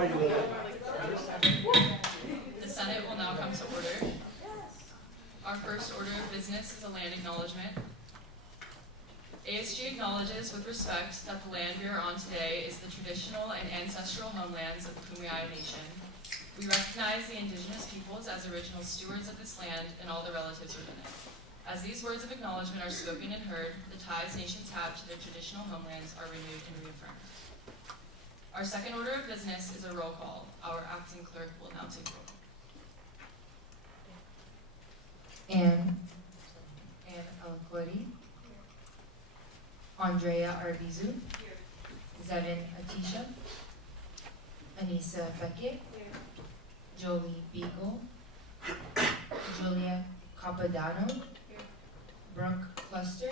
The Senate will now come to order. Our first order of business is a land acknowledgement. ASG acknowledges with respect that the land we are on today is the traditional and ancestral homelands of the Kumeyaay Nation. We recognize the indigenous peoples as original stewards of this land and all the relatives within it. As these words of acknowledgement are spoken and heard, the ties nations have to their traditional homelands are renewed and reaffirmed. Our second order of business is a roll call. Our acting clerk will now take roll. Anne Alankori, Andrea Arbizu, Zevin Atisha, Anissa Beckett, Jolie Beagle, Julia Capadano, Brooke Cluster,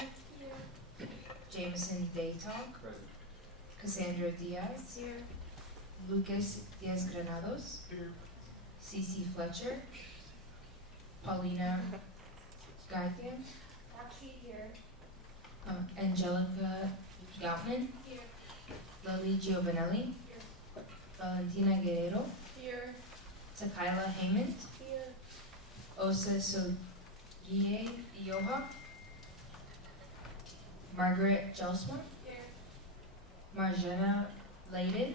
Jameson Daytalk, Cassandra Diaz, Lucas Diaz Granados, Cece Fletcher, Paulina Garthian, Angelica Goutman, Lily Giovanelli, Valentina Guerrero, Takaila Heyman, Osa Sogie Yoha, Margaret Jelsma, Marjana Layden,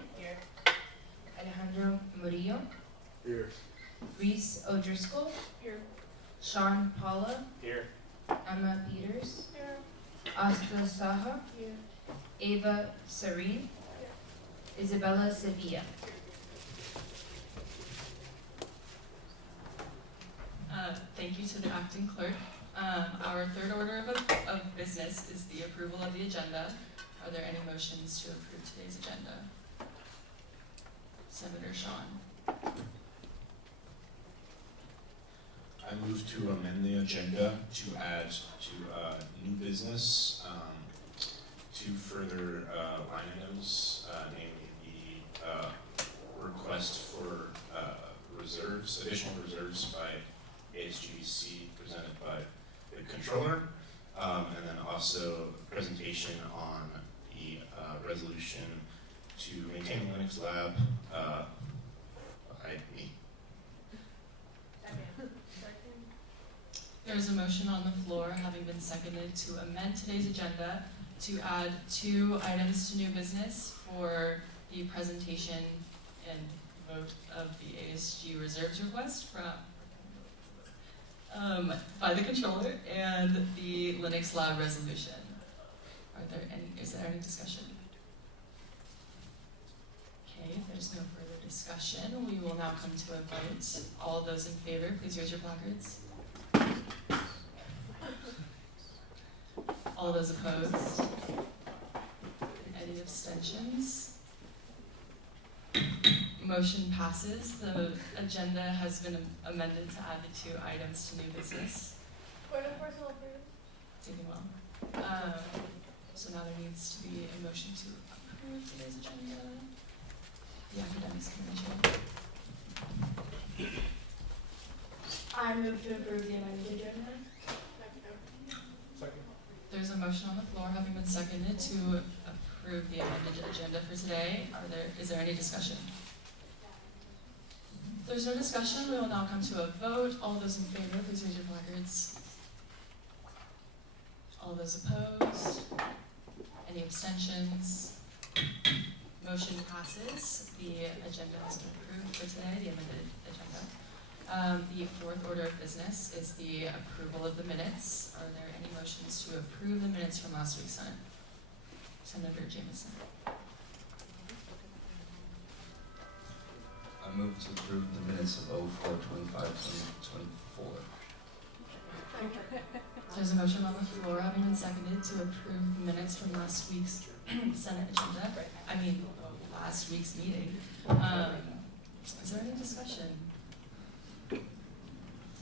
Alejandro Murillo, Reese O'Driscoll, Sean Paula, Emma Peters, Asta Saha, Ava Serene, Isabella Sevilla. Thank you to the acting clerk. Our third order of business is the approval of the agenda. Are there any motions to approve today's agenda? Senator Sean. I move to amend the agenda to add to new business, two further line items, namely the request for reserves, additional reserves by ASGBC presented by the controller, and then also a presentation on the resolution to maintain a Linux lab by me. There is a motion on the floor having been seconded to amend today's agenda to add two items to new business for the presentation and vote of the ASG reserves request by the controller and the Linux lab resolution. Is there any discussion? Okay, if there's no further discussion, we will now come to a vote. All those in favor, please raise your placards. All those opposed? Any abstentions? Motion passes. The agenda has been amended to add the two items to new business. Doing well. So now there needs to be a motion to approve today's agenda. The academics committee. I move to approve the amended agenda. There's a motion on the floor having been seconded to approve the amended agenda for today. Is there any discussion? If there's no discussion, we will now come to a vote. All those in favor, please raise your placards. All those opposed? Any abstentions? Motion passes. The agenda has been approved for today, the amended agenda. The fourth order of business is the approval of the minutes. Are there any motions to approve the minutes from last week's Senate? Senator Jameson. I move to approve the minutes of 04/25/2024. There's a motion on the floor having been seconded to approve the minutes from last week's Senate agenda. Last week's meeting. Is there any discussion?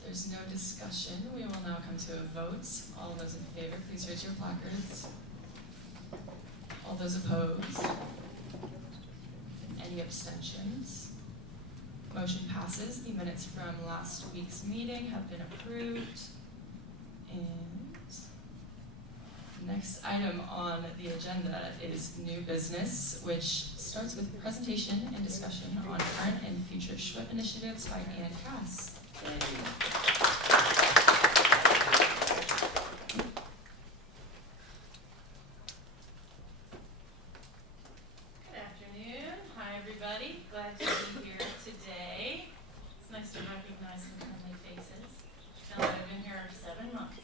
There's no discussion. We will now come to a vote. All those in favor, please raise your placards. All those opposed? Any abstentions? Motion passes. The minutes from last week's meeting have been approved. And the next item on the agenda is new business, which starts with presentation and discussion on SHWIP initiatives by Ann Cass. Good afternoon. Hi, everybody. Glad to be here today. It's nice to recognize some friendly faces. Now that I've been here 7 months.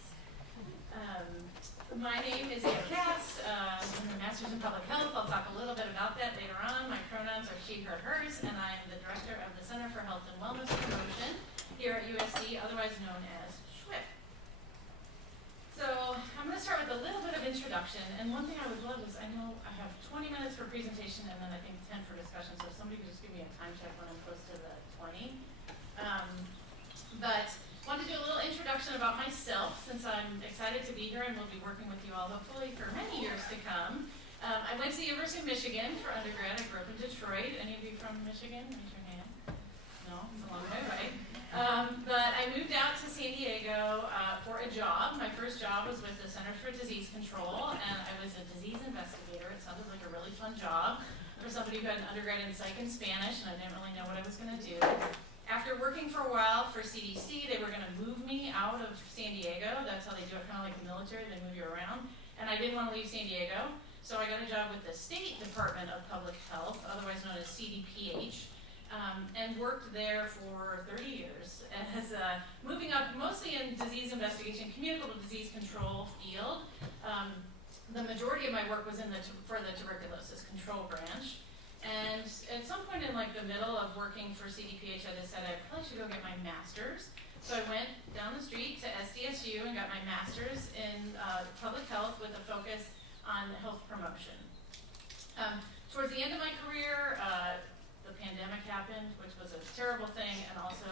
My name is Ann Cass. I'm a master's in public health. I'll talk a little bit about that later on. My pronouns are she, her, hers, and I am the director of the Center for Health and Wellness Promotion here at USC, otherwise known as SHWIP. So I'm going to start with a little bit of introduction, and one thing I would love is, I know I have 20 minutes for presentation and then I think 10 for discussion, so if somebody could just give me a time check when I'm close to the 20. But wanted to do a little introduction about myself, since I'm excited to be here and will be working with you all hopefully for many years to come. I went to the University of Michigan for undergrad. I grew up in Detroit. Any of you from Michigan? Raise your hand. No, it's a long way away. But I moved out to San Diego for a job. My first job was with the Center for Disease Control, and I was a disease investigator. It sounded like a really fun job for somebody who had an undergrad in psych and Spanish, and I didn't really know what I was going to do. After working for a while for CDC, they were going to move me out of San Diego. That's how they do it, kind of like the military. They move you around. And I didn't want to leave San Diego, so I got a job with the State Department of Public Health, otherwise known as CDPH, and worked there for 30 years as moving up mostly in disease investigation, communicable disease control field. The majority of my work was for the tuberculosis control branch. And at some point in like the middle of working for CDPH, I decided I probably should go get my master's. So I went down the street to SDSU and got my master's in public health with a focus on health promotion. Towards the end of my career, the pandemic happened, which was a terrible thing and also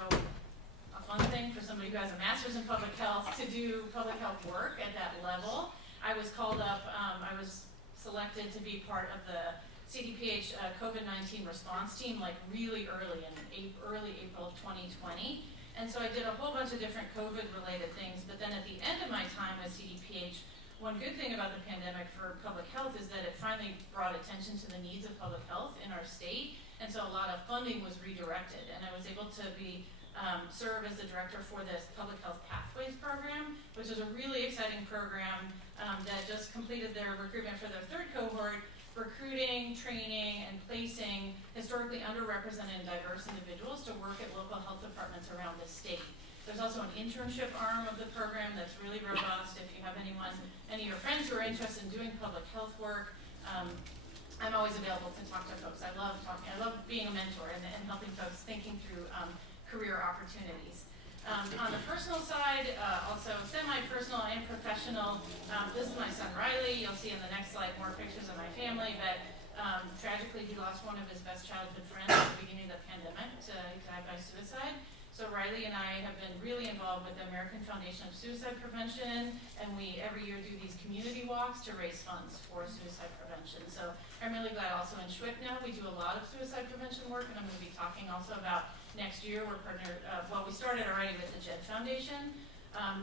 a fun thing for somebody who has a master's in public health to do public health work at that level. I was called up, I was selected to be part of the CDPH COVID-19 response team like really early in early April of 2020. And so I did a whole bunch of different COVID related things, but then at the end of my time at CDPH, one good thing about the pandemic for public health is that it finally brought attention to the needs of public health in our state. And so a lot of funding was redirected, and I was able to serve as the director for this Public Health Pathways program, which is a really exciting program that just completed their recruitment for their third cohort, recruiting, training, and placing historically underrepresented and diverse individuals to work at local health departments around the state. There's also an internship arm of the program that's really robust. If you have any of your friends who are interested in doing public health work, I'm always available to talk to folks. I love talking. I love being a mentor and helping folks thinking through career opportunities. On the personal side, also semi-personal and professional, this is my son Riley. You'll see in the next slide more pictures of my family, but tragically he lost one of his best childhood friends at the beginning of the pandemic. He died by suicide. So Riley and I have been really involved with the American Foundation of Suicide Prevention, and we every year do these community walks to raise funds for suicide prevention. So I'm really glad also in SHWIP now we do a lot of suicide prevention work, and I'm going to be talking also about next year we're partnered, we started already with the JED Foundation.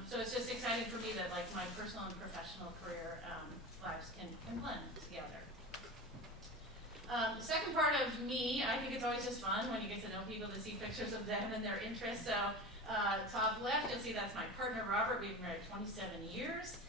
So it's just exciting for me that like my personal and professional career lives can blend together. The second part of me, I think it's always just fun when you get to know people to see pictures of them and their interests. So top left, you'll see that's my partner, Robert. We've been married 27 years.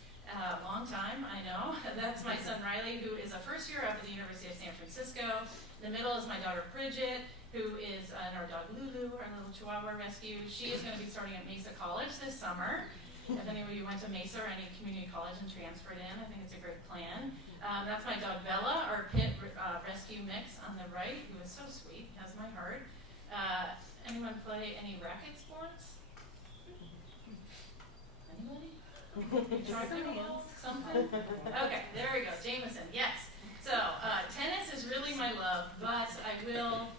Long time, I know. That's my son, Riley, who is a first year up at the University of San Francisco. In the middle is my daughter, Bridget, who is, and our dog, Lulu, our little Chihuahua rescue. She is going to be starting at Mesa College this summer. If any of you went to Mesa or any community college and transferred in, I think it's a great plan. That's my dog Bella, our pit rescue mix on the right, who is so sweet, has my heart. Anyone play any racket sports? Anybody? You try pickleball? Something? Okay, there we go. Jameson, yes. So tennis is really my love, but I will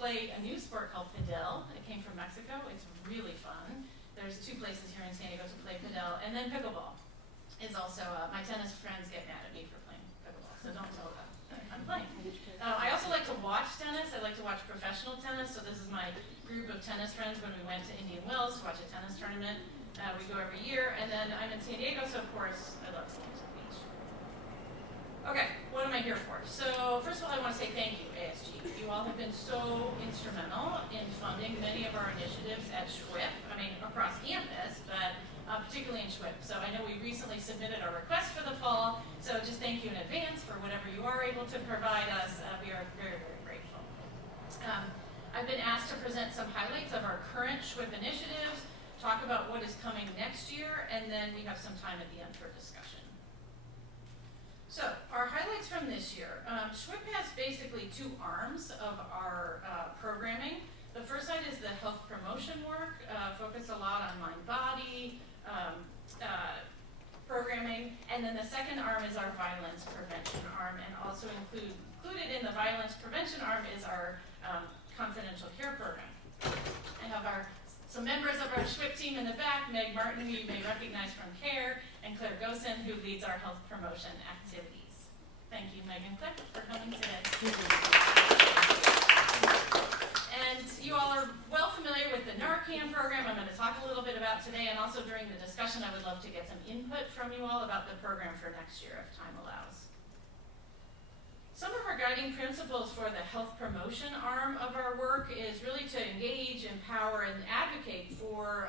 play a new sport called padel. It came from Mexico. It's really fun. There's 2 places here in San Diego to play padel, and then pickleball is also, my tennis friends get mad at me for playing pickleball, so don't tell them I'm playing. I also like to watch tennis. I like to watch professional tennis, so this is my group of tennis friends when we went to Indian Wells to watch a tennis tournament. We go every year, and then I'm in San Diego, so of course I love going to the beach. Okay, what am I here for? So first of all, I want to say thank you, ASG. You all have been so instrumental in funding many of our initiatives at SHWIP, across campus, but particularly in SHWIP. So I know we recently submitted our request for the fall, so just thank you in advance for whatever you are able to provide us. We are very, very grateful. I've been asked to present some highlights of our current SHWIP initiatives, talk about what is coming next year, and then we have some time at the end for discussion. So, our highlights from this year. SHWIP has basically two arms of our programming. The first side is the health promotion work, focus a lot on mind-body programming, and then the second arm is our violence prevention arm, and also included in the violence prevention arm is our confidential care program. I have some members of our SHWIP team in the back, Meg Martin, who you may recognize from CARE, and Claire Gosen, who leads our health promotion activities. Thank you, Meg and Claire, for coming today. And you all are well familiar with the Narcan program I'm going to talk a little bit about today, and also during the discussion I would love to get some input from you all about the program for next year if time allows. Some of our guiding principles for the health promotion arm of our work is really to engage, empower, and advocate for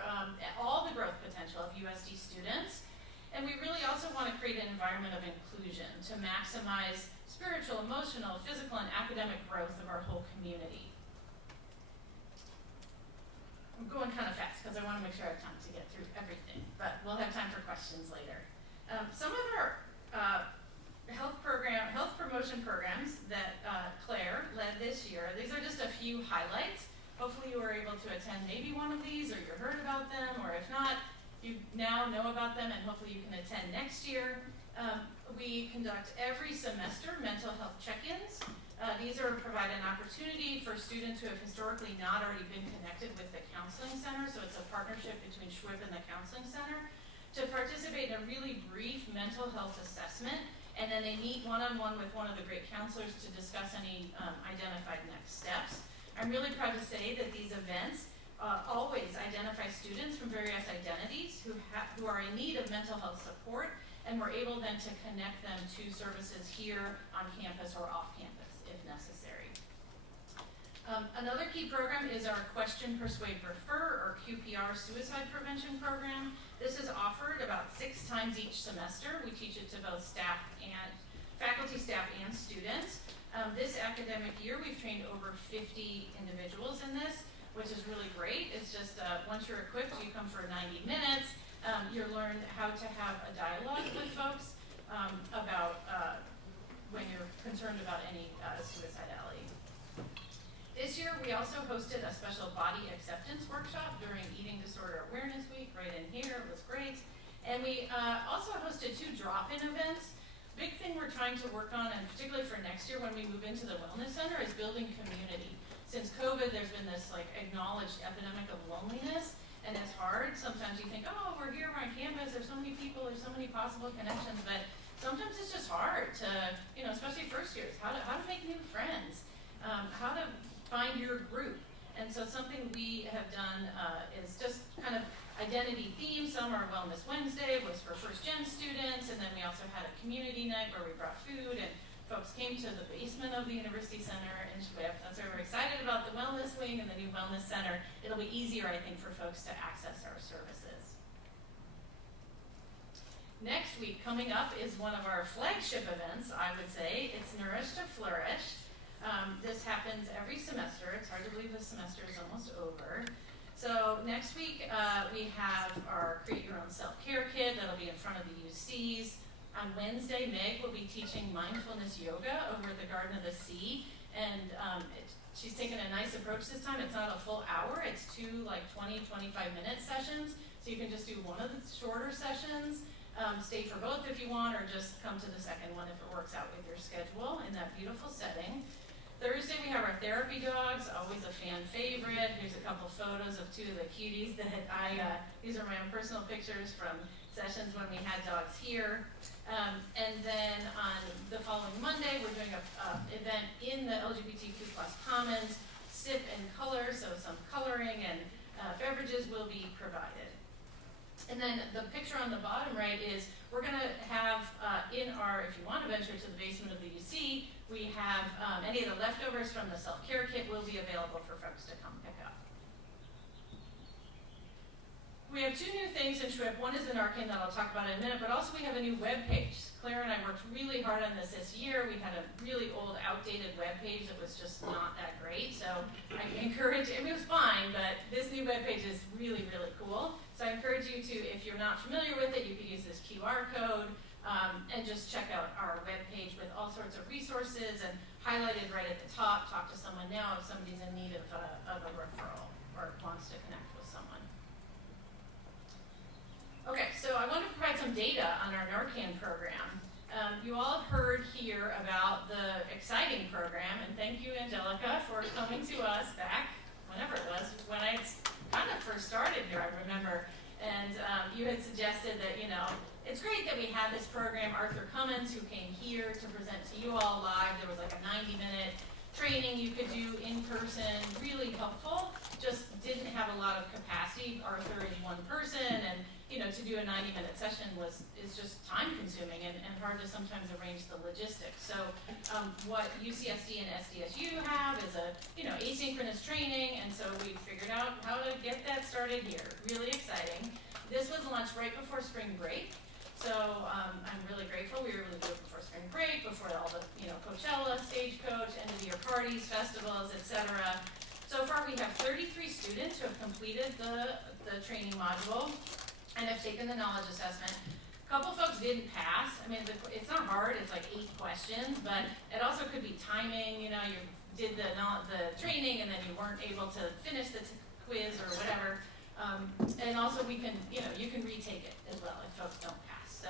all the growth potential of USD students. And we really also want to create an environment of inclusion to maximize spiritual, emotional, physical, and academic growth of our whole community. I'm going kind of fast because I want to make sure I have time to get through everything, but we'll have time for questions later. Some of our health promotion programs that Claire led this year, these are just a few highlights. Hopefully you were able to attend maybe one of these, or you heard about them, or if not, you now know about them and hopefully you can attend next year. We conduct every semester mental health check-ins. These provide an opportunity for students who have historically not already been connected with the counseling center, so it's a partnership between SHWIP and the counseling center, to participate in a really brief mental health assessment, and then they meet one-on-one with one of the great counselors to discuss any identified next steps. I'm really proud to say that these events always identify students from various identities who are in need of mental health support, and we're able then to connect them to services here on campus or off campus if necessary. Another key program is our Question, Persuade, Refer, or QPR suicide prevention program. This is offered about 6 times each semester. We teach it to both faculty, staff, and students. This academic year, we've trained over 50 individuals in this, which is really great. It's just once you're equipped, you come for 90 minutes. You learn how to have a dialogue with folks about when you're concerned about any suicidality. This year, we also hosted a special body acceptance workshop during Eating Disorder Awareness Week right in here. It was great. And we also hosted 2 drop-in events. Big thing we're trying to work on, and particularly for next year when we move into the Wellness Center, is building community. Since COVID, there's been this acknowledged epidemic of loneliness, and it's hard. Sometimes you think, oh, we're here, we're on campus, there's so many people, there's so many possible connections, but sometimes it's just hard to, especially first years, how to make new friends, how to find your group. And so something we have done is just kind of identity themed. Some are Wellness Wednesday, was for first gen students, and then we also had a community night where we brought food, and folks came to the basement of the University Center in SHWIP. That's why we're excited about the Wellness Wing and the new Wellness Center. It'll be easier, I think, for folks to access our services. Next week, coming up, is one of our flagship events, I would say. It's Nourish to Flourish. This happens every semester. It's hard to believe the semester is almost over. So next week, we have our Create Your Own Self-Care Kit that'll be in front of the UCs. On Wednesday, Meg will be teaching mindfulness yoga over at the Garden of the Sea, and she's taken a nice approach this time. It's not a full hour, it's 2 20, 25-minute sessions, so you can just do one of the shorter sessions, stay for both if you want, or just come to the second one if it works out with your schedule in that beautiful setting. Thursday, we have our therapy dogs, always a fan favorite. Here's a couple photos of 2 of the cuties that these are my own personal pictures from sessions when we had dogs here. And then on the following Monday, we're doing an event in the LGBTQ+ Commons, sip and color, so some coloring and beverages will be provided. And then the picture on the bottom right is we're going to have if you want to venture to the basement of the UC, we have any of the leftovers from the self-care kit will be available for folks to come pick up. we have two new things in SHWIP. One is the Narcan that I'll talk about in a minute, but also we have a new web page. Claire and I worked really hard on this year. We had a really old, outdated web page that was just not that great. So I encourage, it was fine, but this new web page is really, really cool. So I encourage you to, if you're not familiar with it, you could use this QR code and just check out our web page with all sorts of resources, and highlighted right at the top, talk to someone now if somebody's in need of a referral or wants to connect with someone. Okay, so I want to provide some data on our Narcan program. You all have heard here about the exciting program, and thank you, Angelica, for coming to us back, whenever it was, when I kind of first started here, I remember. And you had suggested that, you know, it's great that we have this program. Arthur Cummins, who came here to present to you all live, there was like a 90-minute training you could do in person, really helpful, just didn't have a lot of capacity. Arthur is one person, and you know, to do a 90-minute session is just time consuming and hard to sometimes arrange the logistics. So what UCSD and SDSU have is a, you know, asynchronous training, and so we figured out how to get that started here. Really exciting. This was launched right before spring break. So I'm really grateful we were able to do it before spring break, before all the, you know, Coachella, Stagecoach, end of the year parties, festivals, etc. So far we have 33 students who have completed the training module and have taken the knowledge assessment. A couple folks didn't pass. I mean, it's not hard, it's like 8 questions, but it also could be timing, you know, you did the training and then you weren't able to finish the quiz or whatever. And also we can, you know, you can retake it as well if folks don't pass. So,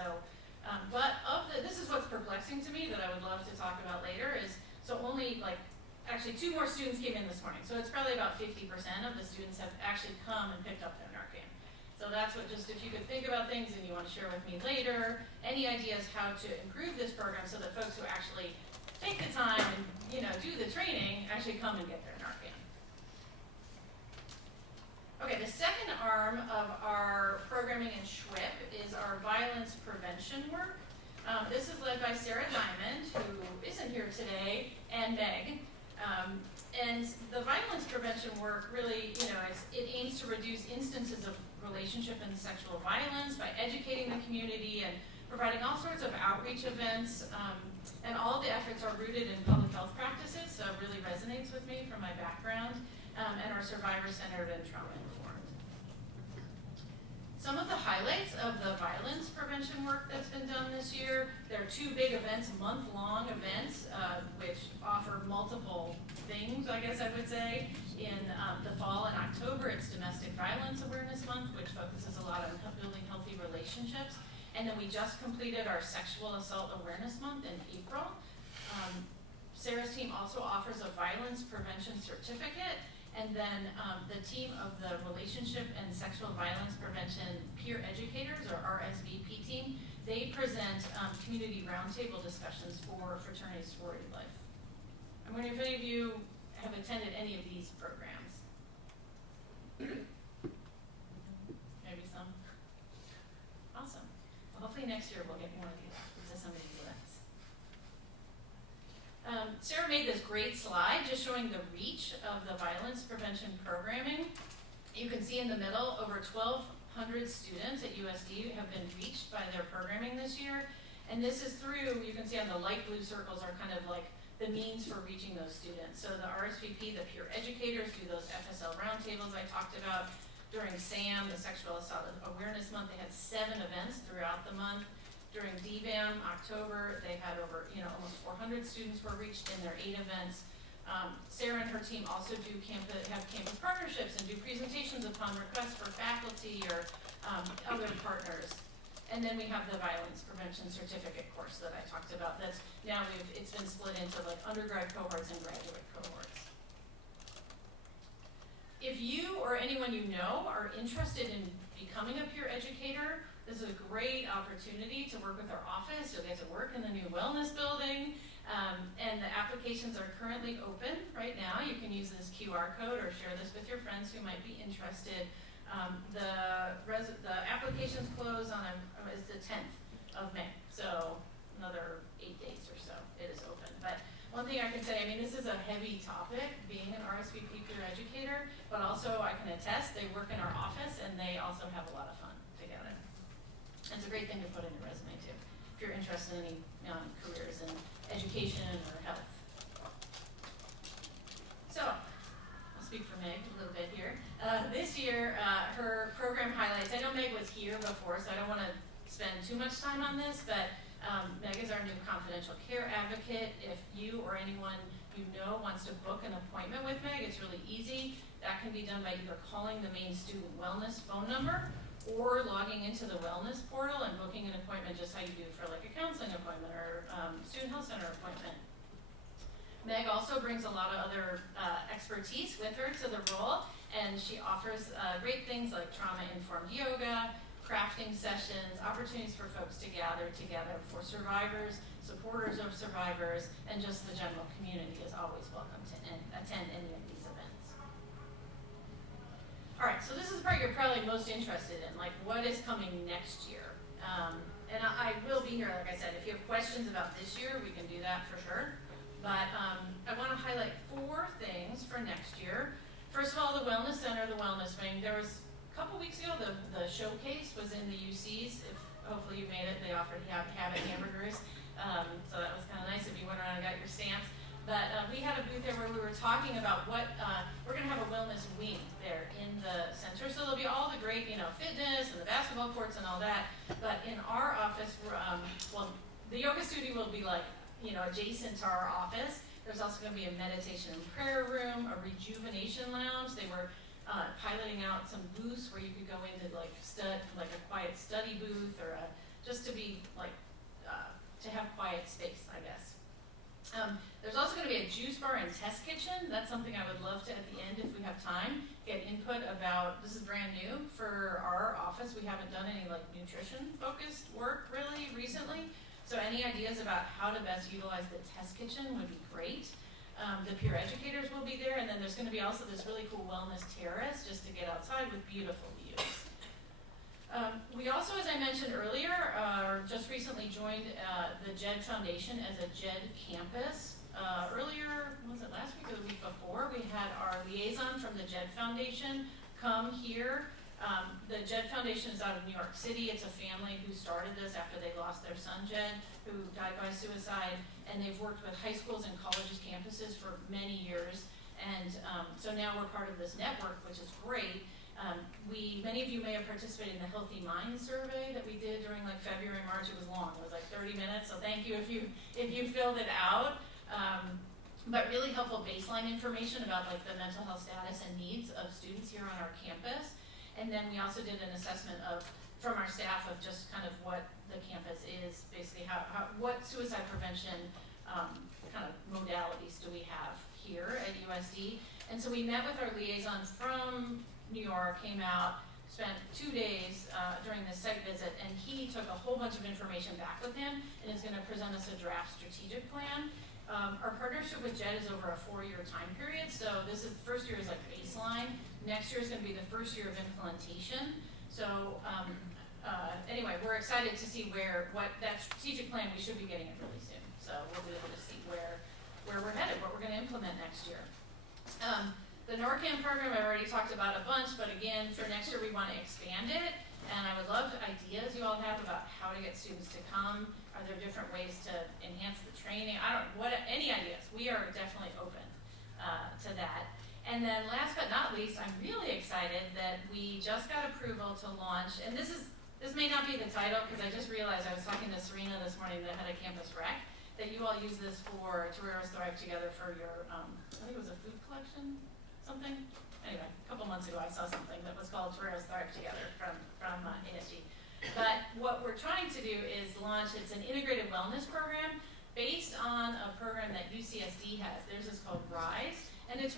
but this is what's perplexing to me that I would love to talk about later is, so only like, actually 2 more students came in this morning. So it's probably about 50% of the students have actually come and picked up their Narcan. So that's what, just if you could think about things and you want to share with me later, any ideas how to improve this program so that folks who actually take the time and, you know, do the training actually come and get their Narcan. Okay, the second arm of our programming in SHWIP is our violence prevention work. This is led by Sarah Diamond, who isn't here today, and Meg. And the violence prevention work really, you know, it aims to reduce instances of relationship and sexual violence by educating the community and providing all sorts of outreach events. And all the efforts are rooted in public health practices, so it really resonates with me from my background, and are survivor-centered and trauma-informed. Some of the highlights of the violence prevention work that's been done this year, there are 2 big events, month-long events, which offer multiple things, I guess I would say. In the fall in October, it's Domestic Violence Awareness Month, which focuses a lot on building healthy relationships. And then we just completed our Sexual Assault Awareness Month in April. Sarah's team also offers a violence prevention certificate. And then the team of the Relationship and Sexual Violence Prevention Peer Educators, or RSVP team, they present community roundtable discussions for fraternity sorority life. I'm wondering if any of you have attended any of these programs. Maybe some. Awesome. Well, hopefully next year we'll get more of these to some of these events. Sarah made this great slide just showing the reach of the violence prevention programming. You can see in the middle over 1,200 students at USD have been reached by their programming this year. And this is through, you can see on the light blue circles are kind of like the means for reaching those students. So the RSVP, the peer educators, do those FSL roundtables I talked about. During SAM, the Sexual Assault Awareness Month, they had 7 events throughout the month. During DVAM, October, they had over, you know, almost 400 students were reached in their 8 events. Sarah and her team also have campus partnerships and do presentations upon request for faculty or other partners. And then we have the violence prevention certificate course that I talked about. That's now it's been split into like undergrad cohorts and graduate cohorts. If you or anyone you know are interested in becoming a peer educator, this is a great opportunity to work with our office. You'll get to work in the new wellness building. And the applications are currently open right now. You can use this QR code or share this with your friends who might be interested. The applications close on is the 10th of May, so another 8 days or so it is open. But one thing I can say, I mean, this is a heavy topic, being an RSVP peer educator, but also I can attest, they work in our office and they also have a lot of fun together. It's a great thing to put in your resume too, if you're interested in any careers in education or health. So, I'll speak for Meg a little bit here. This year, her program highlights, I know Meg was here before, so I don't want to spend too much time on this, but Meg is our new confidential care advocate. If you or anyone you know wants to book an appointment with Meg, it's really easy. That can be done by either calling the main student wellness phone number or logging into the wellness portal and booking an appointment just how you do for like a counseling appointment or student health center appointment. Meg also brings a lot of other expertise with her to the role, and she offers great things like trauma-informed yoga, crafting sessions, opportunities for folks to gather together for survivors, supporters of survivors, and just the general community is always welcome to attend any of these events. All right, so this is the part you're probably most interested in, like what is coming next year. And I will be here, like I said, if you have questions about this year, we can do that for sure. But I want to highlight 4 things for next year. First of all, the Wellness Center, the Wellness Wing. There was a couple weeks ago, the showcase was in the UCs. Hopefully you made it. They offered Habit hamburgers. So that was kind of nice if you went around and got your stamps. But we had a booth there where we were talking about what, we're going to have a wellness wing there in the center. So there'll be all the great, fitness and the basketball courts and all that. But in our office, well, the yoga studio will be like, adjacent to our office. There's also going to be a meditation and prayer room, a rejuvenation lounge. They were piloting out some booths where you could go into like a quiet study booth or just to be like, to have quiet space, I guess. There's also going to be a juice bar and test kitchen. That's something I would love to, at the end, if we have time, get input about. This is brand new for our office. We haven't done any like nutrition-focused work really recently. So any ideas about how to best utilize the test kitchen would be great. The peer educators will be there, and then there's going to be also this really cool wellness terrace just to get outside with beautiful views. We also, as I mentioned earlier, just recently joined the JED Foundation as a JED campus. Earlier, was it last week or the week before, we had our liaison from the JED Foundation come here. The JED Foundation is out of New York City. It's a family who started this after they lost their son, Jed, who died by suicide, and they've worked with high schools and colleges campuses for many years. And so now we're part of this network, which is great. Many of you may have participated in the Healthy Mind survey that we did during like February, March. It was long. It was like 30 minutes. So thank you if you filled it out. But really helpful baseline information about like the mental health status and needs of students here on our campus. And then we also did an assessment from our staff of just kind of what the campus is, basically what suicide prevention kind of modalities do we have here at USD. And so we met with our liaison from New York, came out, spent 2 days during this site visit, and he took a whole bunch of information back with him and is going to present us a draft strategic plan. Our partnership with JED is over a 4-year time period, so this is first year is like baseline. Next year is going to be the first year of implementation. So anyway, we're excited to see what that strategic plan, we should be getting it really soon. So we'll be able to see where we're headed, what we're going to implement next year. The NORCAN program I already talked about a bunch, but again, for next year we want to expand it. And I would love ideas you all have about how to get students to come. Are there different ways to enhance the training? Any ideas? We are definitely open to that. And then last but not least, I'm really excited that we just got approval to launch, and this may not be the title because I just realized I was talking to Serena this morning, the head of Campus Rec, that you all use this for Toreros Thrive Together for your, I think it was a food collection, something? Anyway, a couple months ago I saw something that was called Toreros Thrive Together from ASG. But what we're trying to do is launch, it's an integrated wellness program based on a program that UCSD has. Theirs is called RISE. And it's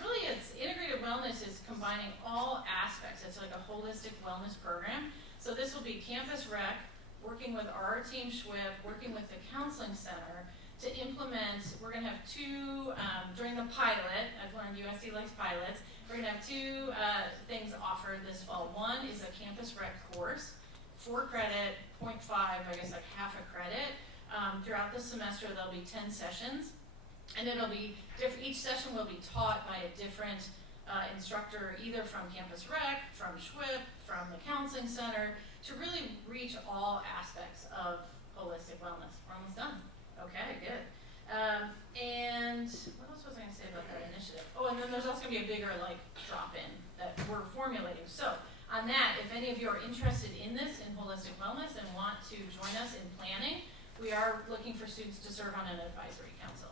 integrated wellness is combining all aspects. It's like a holistic wellness program. So this will be Campus Rec, working with our team SHWIP, working with the Counseling Center to implement. We're going to have 2, during the pilot, I've learned USD likes pilots, we're going to have 2 things offered this fall. One is a Campus Rec course, 4 credit, 0.5, I guess like half a credit. Throughout the semester, there'll be 10 sessions. And it'll be each session will be taught by a different instructor either from Campus Rec, from SHWIP, from the Counseling Center, to really reach all aspects of holistic wellness. We're almost done. Okay, good. And what else was I going to say about that initiative? Oh, and then there's also going to be a bigger drop-in that we're formulating. So on that, if any of you are interested in this, in holistic wellness, and want to join us in planning, we are looking for students to serve on an advisory council.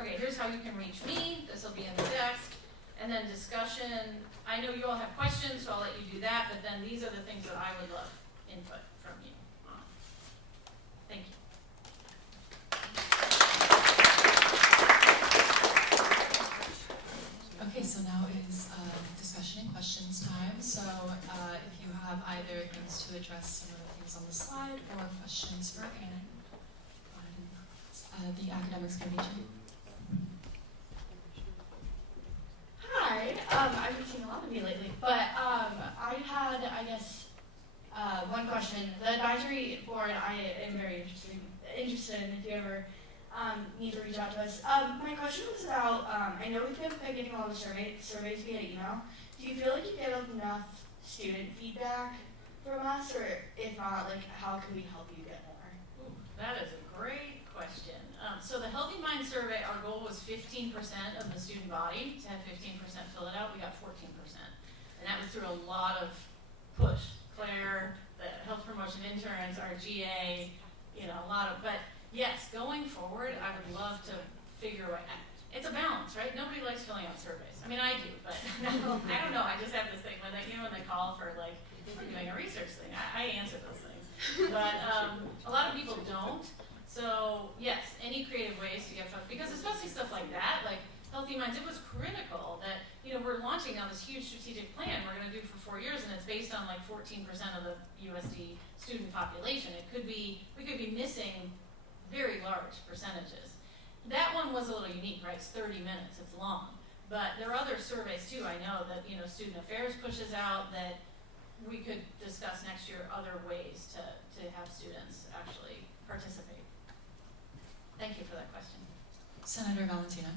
Okay, here's how you can reach me. This will be in the desk. And then discussion. I know you all have questions, so I'll let you do that, but then these are the things that I would love input from you on. Thank you. Okay, so now is discussion and questions time. So if you have either things to address some of the things on the slide or questions for Anne, the academics committee. Hi, I've been seeing a lot of you lately, but I had, I guess, one question. The advisory board, I am very interested in if you ever need to reach out to us. My question was about, I know we've been getting a lot of surveys via email. Do you feel like you get enough student feedback from us, or if not, how can we help you get more? Ooh, that is a great question. So the Healthy Mind survey, our goal was 15% of the student body to have 15% fill it out. We got 14%. And that was through a lot of push. Claire, the health promotion interns, our GA, a lot of, but yes, going forward, I would love to figure out, it's a balance, right? Nobody likes filling out surveys. I mean, I do, but I don't know. I just have this thing when they call for we're doing a research thing, I answer those things. But a lot of people don't. So yes, any creative ways to get folks, because especially stuff like that, like Healthy Minds, it was critical that, we're launching now this huge strategic plan we're going to do for 4 years, and it's based on 14% of the USD student population. We could be missing very large percentages. That one was a little unique, right? It's 30 minutes, it's long. But there are other surveys too, I know, that, Student Affairs pushes out that we could discuss next year other ways to have students actually participate. Thank you for that question. Senator Valentina.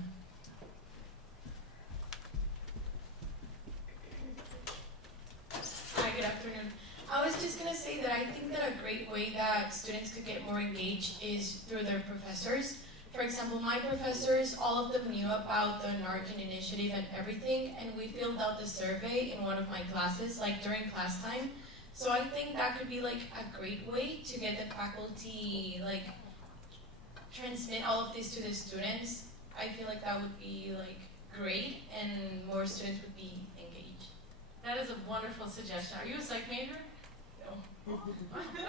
Hi, good afternoon. I was just going to say that I think that a great way that students could get more engaged is through their professors. For example, my professors, all of them knew about the NARCAN initiative and everything, and we filled out the survey in one of my classes, during class time. So I think that could be a great way to get the faculty, transmit all of this to the students. I feel like that would be great, and more students would be engaged. That is a wonderful suggestion. Are you a psych major? No.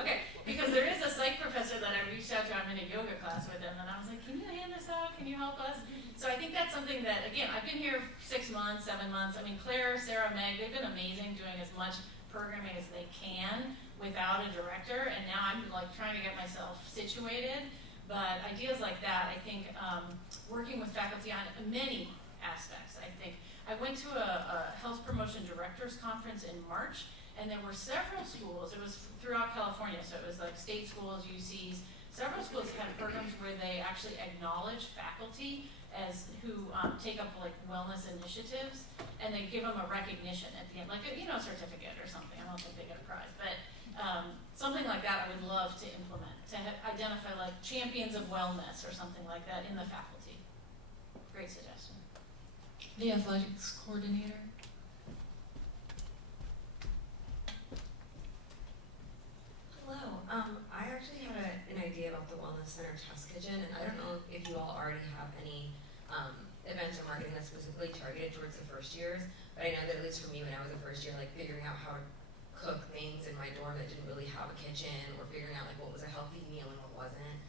Okay, because there is a psych professor that I reached out to. I'm in a yoga class with him, and I was like, can you hand this out? Can you help us? So I think that's something that, again, I've been here 6 months, 7 months. I mean, Claire, Sarah, Meg, they've been amazing doing as much programming as they can without a director, and now I'm trying to get myself situated. But ideas like that, I think, working with faculty on many aspects, I think. I went to a health promotion directors conference in March, and there were several schools. It was throughout California, so it was state schools, UCs. Several schools had programs where they actually acknowledge faculty as who take up wellness initiatives, and they give them a recognition at the end, a certificate or something. I don't think they get a prize, but something like that I would love to implement, to identify champions of wellness or something like that in the faculty. Great suggestion. The athletics coordinator. Hello. I actually had an idea about the Wellness Center Test Kitchen, and I don't know if you all already have any events or marketing that's specifically targeted towards the first years, but I know that at least for me when I was a first year, figuring out how to cook things in my dorm that didn't really have a kitchen, or figuring out what was a healthy meal and what wasn't,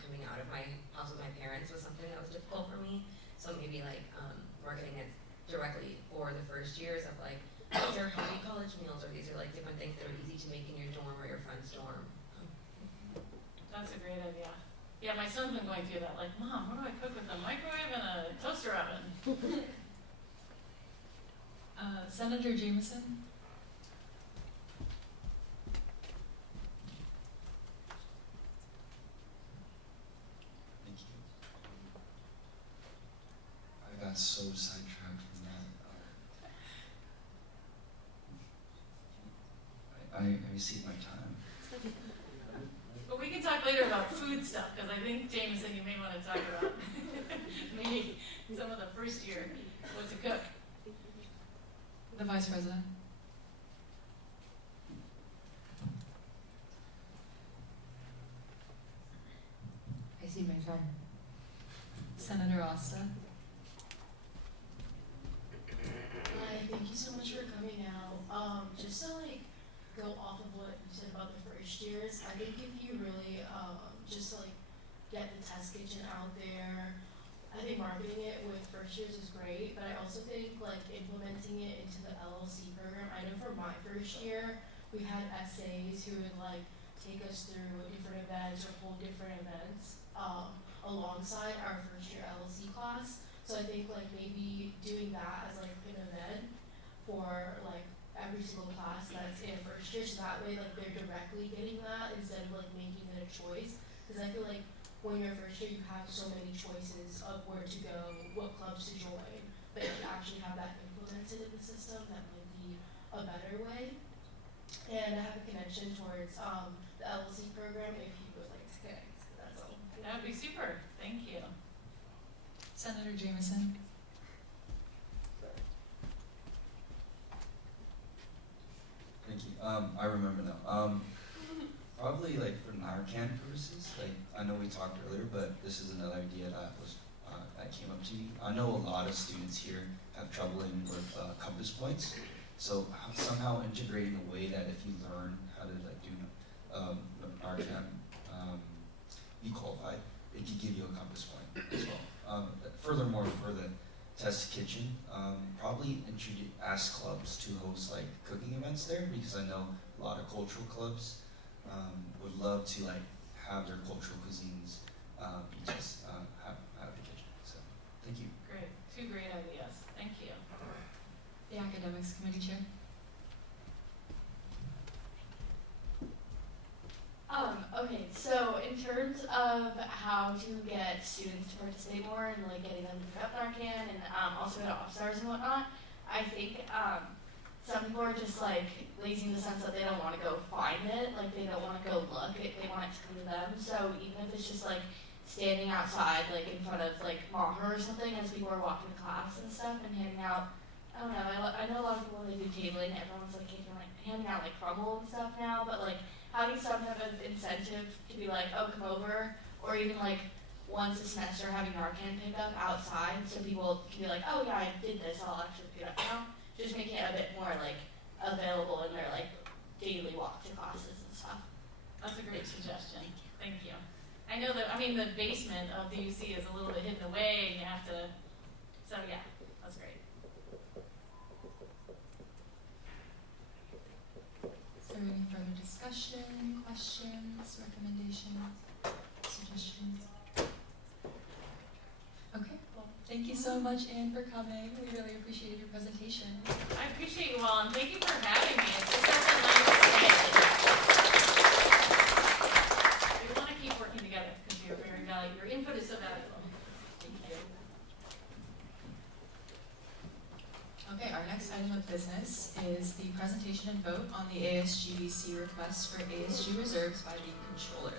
coming out of my house with my parents was something that was difficult for me. So maybe marketing it directly for the first years of these are healthy college meals, or these are different things that are easy to make in your dorm or your friend's dorm. That's a great idea. Yeah, my son's been going through that. Mom, what do I cook with a microwave and a toaster oven? Senator Jameson. Thank you. I got so sidetracked from that. cede my time. But we can talk later about food stuff, because I think, Jameson, you may want to talk about maybe some of the first year, what to cook. The Vice President. I see my turn. Senator Asta. Hi, thank you so much for coming out. Just to go off of what you said about the first years, I think if you really just to get the test kitchen out there, I think marketing it with first years is great, but I also think implementing it into the LLC program. I know for my first year, we had essays who would take us through different events or hold different events alongside our first year LLC class. So I think maybe doing that as an event for every single class that's in first year, so that way they're directly getting that instead of making it a choice. Because I feel when you're first year, you have so many choices of where to go, what clubs to join, but if you actually have that implemented in the system, that might be a better way. And I have a connection towards the LLC program if you would like to connect. That's all. That would be super. Thank you. Senator Jameson. Thank you. I remember now. Probably for Narcan purposes. I know we talked earlier, but this is another idea that came up to me. I know a lot of students here have trouble with compass points. So somehow integrating a way that if you learn how to do Narcan, be qualified, it could give you a compass point as well. Furthermore, for the test kitchen, probably ask clubs to host cooking events there, because I know a lot of cultural clubs would love to have their cultural cuisines just have the kitchen. So thank you. Great. Two great ideas. Thank you. The Academics Committee Chair. Okay, so in terms of how to get students to participate more and getting them to pick up Narcan and also to All-Stars and whatnot, I think some people are just lazy in the sense that they don't want to go find it, they don't want to go look, they want it to come to them. So even if it's just standing outside in front of Maher or something as people are walking to class and stuff and handing out, I don't know, I know a lot of people when they do tabling, everyone's handing out crumble and stuff now, but having some type of incentive to be oh, come over, or even once a semester having Narcan pick up outside so people can be oh yeah, I did this, I'll actually pick it up now. Just making it a bit more available in their daily walk to classes and stuff. That's a great suggestion. Thank you. I know that, the basement of the UC is a little bit hidden away and you have to, so yeah, that's great. Is there any further discussion, questions, recommendations, suggestions? Okay, well, thank you so much, Anne, for coming. We really appreciated your presentation. I appreciate you all, and thank you for having me. It's just such a nice day. We want to keep working together because you're very valuable. Your input is so valuable. Thank you. Okay, our next item of business is the presentation and vote on the ASGBC request for ASG reserves by the controller.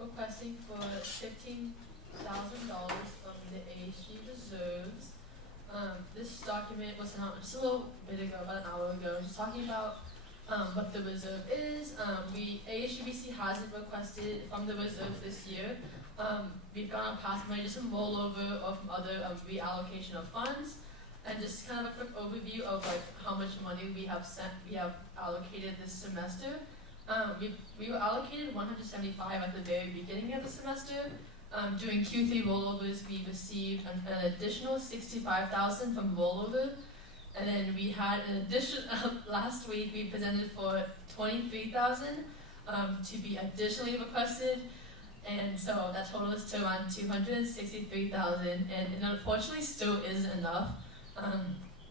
Requesting for $15,000 from the ASG reserves. This document was sent out just a little bit ago, about an hour ago, just talking about what the reserve is. ASGBC hasn't requested from the reserve this year. We've gone past money, just some rollover of other reallocation of funds. and just kind of a quick overview of like how much money we have allocated this semester. We were allocated 175 at the very beginning of the semester. During Q3 rollovers, we received an additional 65,000 from rollover, and then we had an addition. Last week we presented for 23,000 to be additionally requested, and so that totals to around 263,000, and it unfortunately still isn't enough.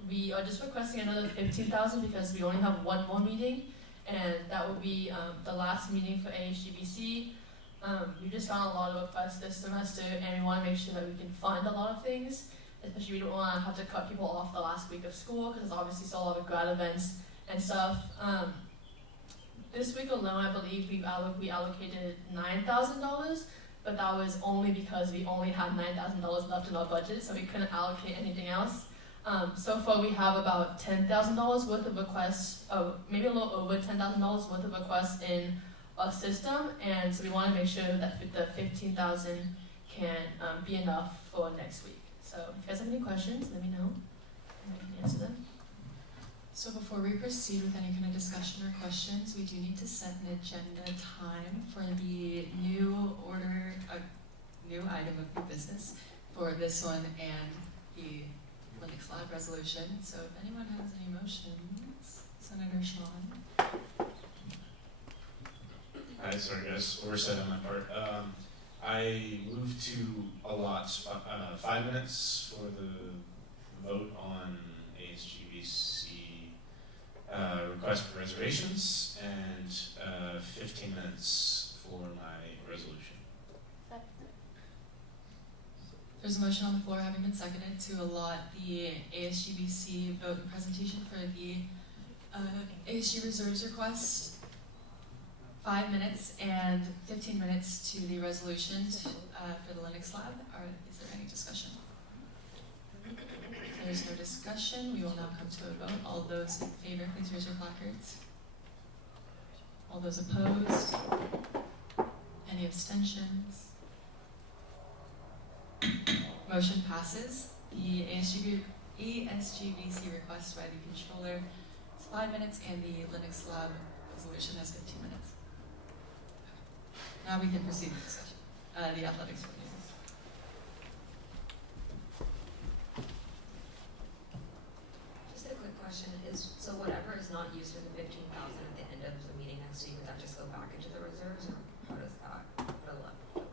We are just requesting another 15,000 because we only have one more meeting, and that will be the last meeting for ASGBC. We just got a lot of requests this semester, and we want to make sure that we can fund a lot of things, especially we don't want to have to cut people off the last week of school because there's obviously still a lot of grad events and stuff. This week alone, I believe we allocated $9,000, but that was only because we only had $9,000 left in our budget, so we couldn't allocate anything else. So far, we have about $10,000 worth of requests, maybe a little over $10,000 worth of requests in our system, and so we want to make sure that the 15,000 can be enough for next week. So if you guys have any questions, let me know, and I can answer them. So before we proceed with any kind of discussion or questions, we do need to set an agenda time for the new new item of new business for this one and the Linux Lab resolution. So if anyone has any motions, Senator Sean. Hi, sorry guys, oversight on my part. I move to allot 5 minutes for the vote on ASGBC request for reservations and 15 minutes for my resolution. There's a motion on the floor having been seconded to allot the ASGBC vote and presentation for the ASG reserves request 5 minutes and 15 minutes to the resolution for the Linux Lab. Is there any discussion? If there's no discussion, we will now come to a vote. All those in favor, please raise your placards. All those opposed? Any abstentions? Motion passes. The ASGBC request by the controller is 5 minutes and the Linux Lab resolution has 15 minutes. Now we can proceed with discussion. The athletics coordinators. Just a quick question is, so whatever is not used for the 15,000 at the end of the meeting next week, would that just go back into the reserves, or how does that look?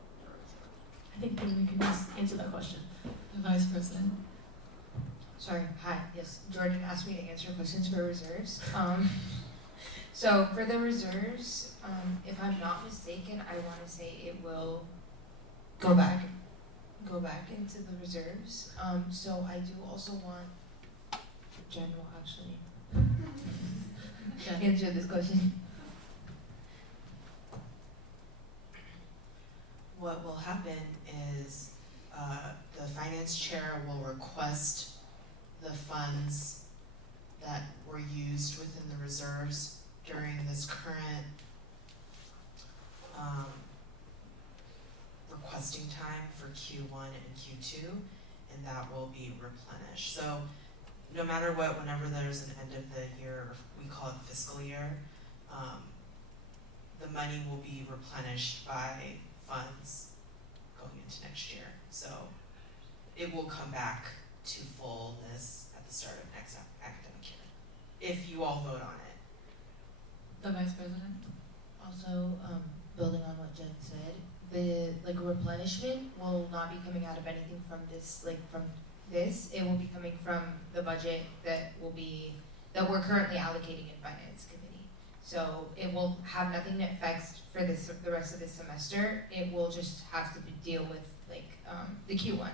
I think we can just answer that question. The Vice President. Sorry, hi, yes, Jordan asked me to answer questions for reserves. So for the reserves, if I'm not mistaken, I want to say it will go back into the reserves. So I do also want Jen will actually answer this question. What will happen is the finance chair will request the funds that were used within the reserves during this current requesting time for Q1 and Q2, and that will be replenished. So no matter what, whenever there's an end of the year, we call it fiscal year, the money will be replenished by funds going into next year. So it will come back to fullness at the start of next academic year, if you all vote on it. The Vice President. Also, building on what Jen said, the replenishment will not be coming out of anything from this. It will be coming from the budget that we're currently allocating in finance committee. So it will have nothing that affects for the rest of this semester. It will just have to deal with the Q1,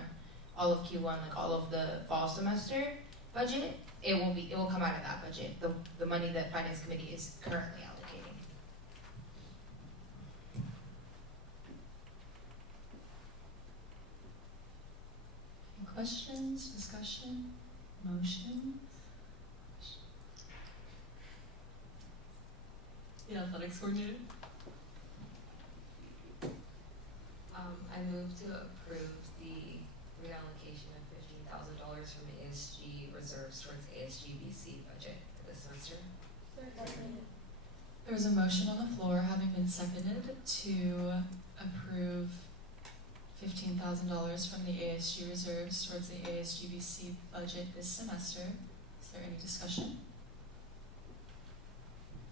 all of Q1, all of the fall semester budget. It will come out of that budget. The money that finance committee is currently allocating. Any questions, discussion, motion? The athletics coordinator. I move to approve the reallocation of $15,000 from ASG ASGBC budget for this semester. There's a motion on the floor having been seconded to approve $15,000 from the ASG reserves towards the ASGBC budget this semester. Is there any discussion?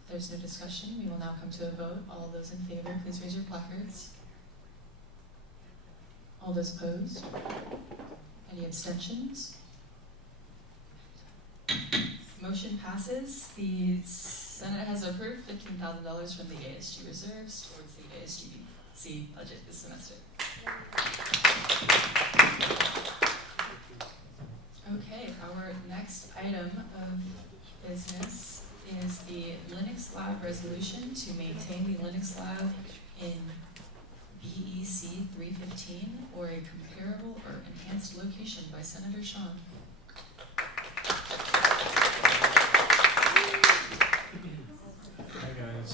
If there's no discussion, we will now come to a vote. All those in favor, please raise your placards. All those opposed? Any abstentions? Motion passes. The Senate has approved $15,000 from the ASG reserves towards the ASGBC budget this semester. Okay, our next item of business is the Linux Lab resolution to maintain the Linux Lab in BEC 315 or a comparable or enhanced location by Senator Sean. Hi guys.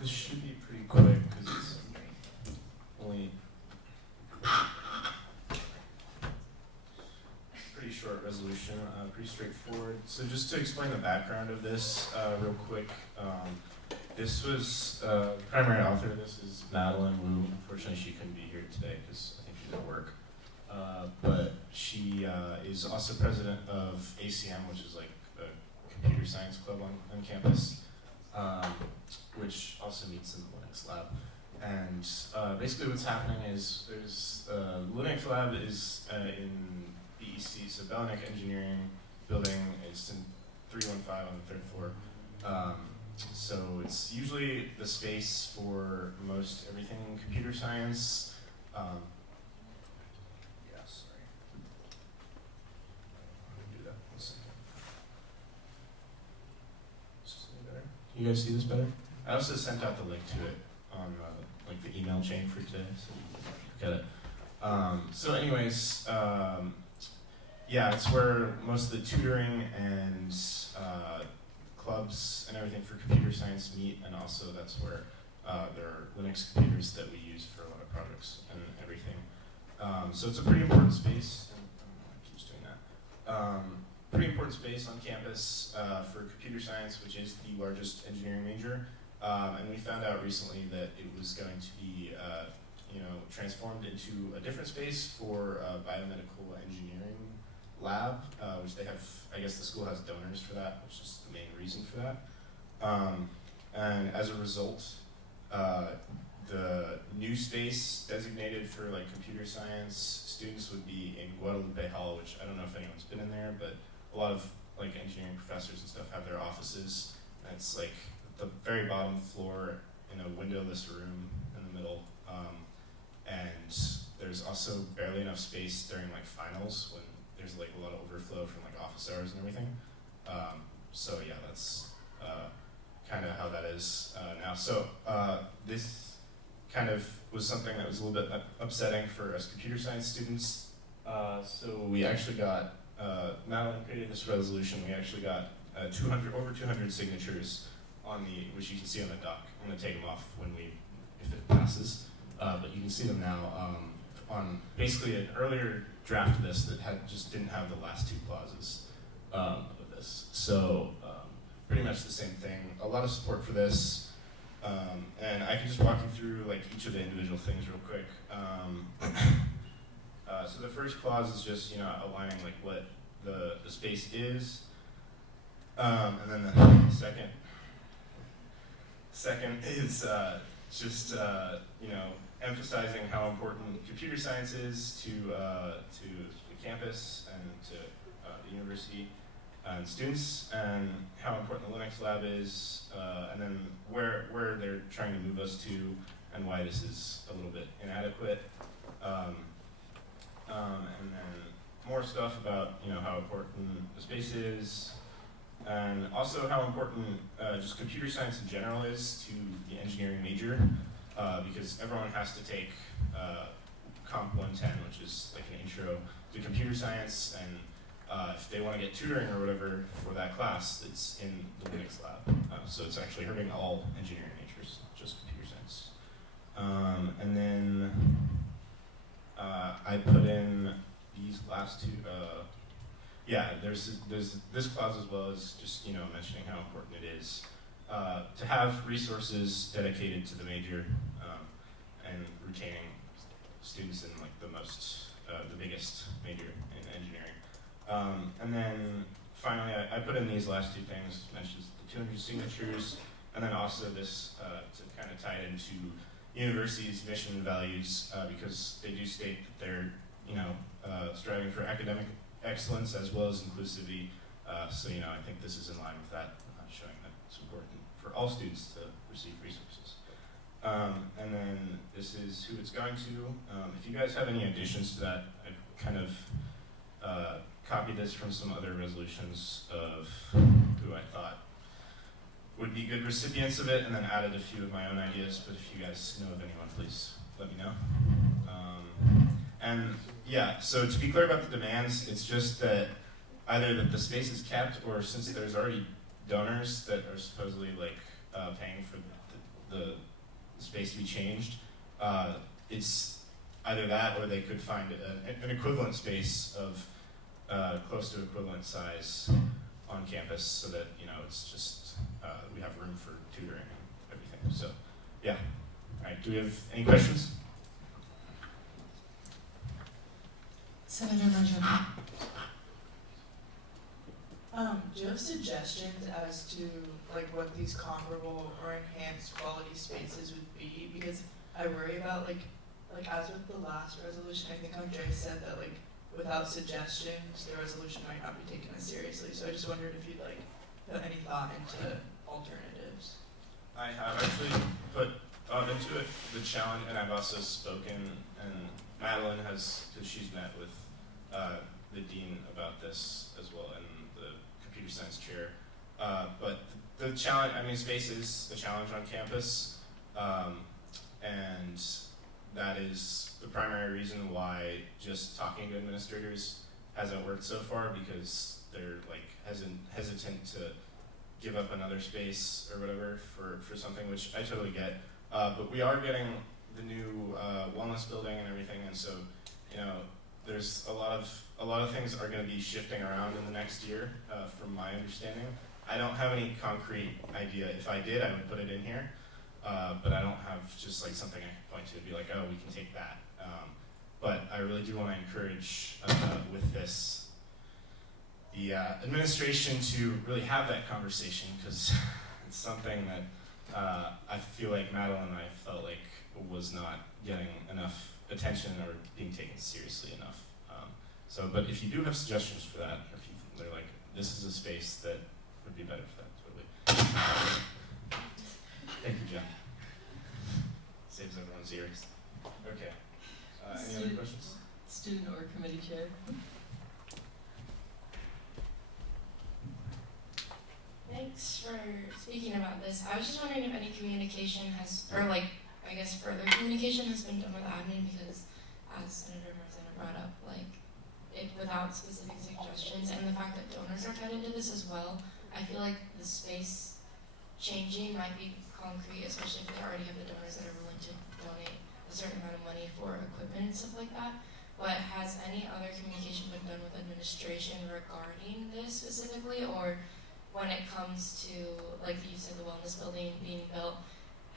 This should be pretty quick because it's only pretty short resolution, pretty straightforward. So just to explain the background of this real quick, this was primary author of this is Madeline Wu. Unfortunately, she couldn't be here today because I think she's at work. But she is also president of ACM, which is like a computer science club on campus, which also meets in the Linux lab. And basically what's happening is there's Linux lab is in BEC, so Bellinick Engineering Building. It's in 315 on the 3rd floor. So it's usually the space for most everything in computer science. Yeah, sorry. Let me do that 1 second. Is this any better? Can you guys see this better? I also sent out the link to it on like the email chain for today, so you get it. So anyways, yeah, it's where most of the tutoring and clubs and everything for computer science meet, and also that's where there are Linux computers that we use for a lot of projects and everything. So it's a pretty important space, and it keeps doing that. Pretty important space on campus for computer science, which is the largest engineering major. And we found out recently that it was going to be transformed into a different space for biomedical engineering lab, which they have, I guess the school has donors for that, which is the main reason for that. And as a result, the new space designated for like computer science students would be in Guadalupe Hall, which I don't know if anyone's been in there, but a lot of like engineering professors and stuff have their offices. And it's like the very bottom floor in a windowless room in the middle. And there's also barely enough space during like finals when there's like a lot of overflow from like office hours and everything. So yeah, that's kind of how that is now. So this kind of was something that was a little bit upsetting for us computer science students. So we actually got, Madeline created this resolution, we actually got over 200 signatures on which you can see on the doc. I'm gonna take them off if it passes. But you can see them now on basically an earlier draft of this that just didn't have the last two clauses of this. So pretty much the same thing. A lot of support for this, and I can just walk you through like each of the individual things real quick. So the first clause is just outlining like what the space is, and then the second is just emphasizing how important computer science is to the campus and to the university and students, and how important the Linux lab is, and then where they're trying to move us to, and why this is a little bit inadequate, and then more stuff about how important the space is, and also how important just computer science in general is to the engineering major. Because everyone has to take Comp 110, which is like an intro to computer science, and if they want to get tutoring or whatever for that class, it's in the Linux lab. So it's actually hurting all engineering majors, not just computer science. And then I put in these last two. yeah, there's this clause as well as just mentioning how important it is to have resources dedicated to the major and retaining students in like the biggest major in engineering. And then finally, I put in these last two things, mentions the 200 signatures, and then also this to kind of tie it into university's mission and values because they do state that they're striving for academic excellence as well as inclusivity. So I think this is in line with that, showing that it's important for all students to receive resources. And then this is who it's going to. If you guys have any additions to that, I kind of copied this from some other resolutions of who I thought would be good recipients of it, and then added a few of my own ideas. But if you guys know of anyone, please let me know. And yeah, so to be clear about the demands, it's just that either that the space is kept, or since there's already donors that are supposedly like paying for the space to be changed, it's either that or they could find an equivalent space of close to equivalent size on campus, so that it's just we have room for tutoring and everything. So yeah, all right. Do we have any questions? Senator Benjamin. Do you have suggestions as to like what these comparable or enhanced quality spaces would be? Because I worry about like as with the last resolution, I think Andre said that like without suggestions, the resolution might not be taken as seriously. So I just wondered if you'd like put any thought into alternatives. I have actually put thought into it, the challenge, and I've also spoken, and Madeline has, because she's met with the dean about this as well, and the computer science chair. But the challenge, space is a challenge on campus, and that is the primary reason why just talking to administrators hasn't worked so far, because they're like hesitant to give up another space or whatever for something, which I totally get. But we are getting the new wellness building and everything, and so there's a lot of things are going to be shifting around in the next year, from my understanding. I don't have any concrete idea. If I did, I would put it in here, but I don't have just like something I can point to and be like, oh, we can take that. But I really do want to encourage with this the administration to really have that conversation, because it's something that I feel like Madeline and I felt like was not getting enough attention or being taken seriously enough. But if you do have suggestions for that, or if they're like, this is a space that would be better for that, totally. Thank you, Jen. Saves everyone's ears. Okay. Any other questions? Student or committee chair? Thanks for speaking about this. I was just wondering if any communication has, or like, I guess further communication has been done with admin, because as Senator Marzano brought up, like, without specific suggestions, and the fact that donors are tied into this as well, I feel like the space changing might be concrete, especially if they already have the donors that are willing to donate a certain amount of money for equipment and stuff like that. But has any other communication been done with administration regarding this specifically, or when it comes to, like you said, the wellness building being built,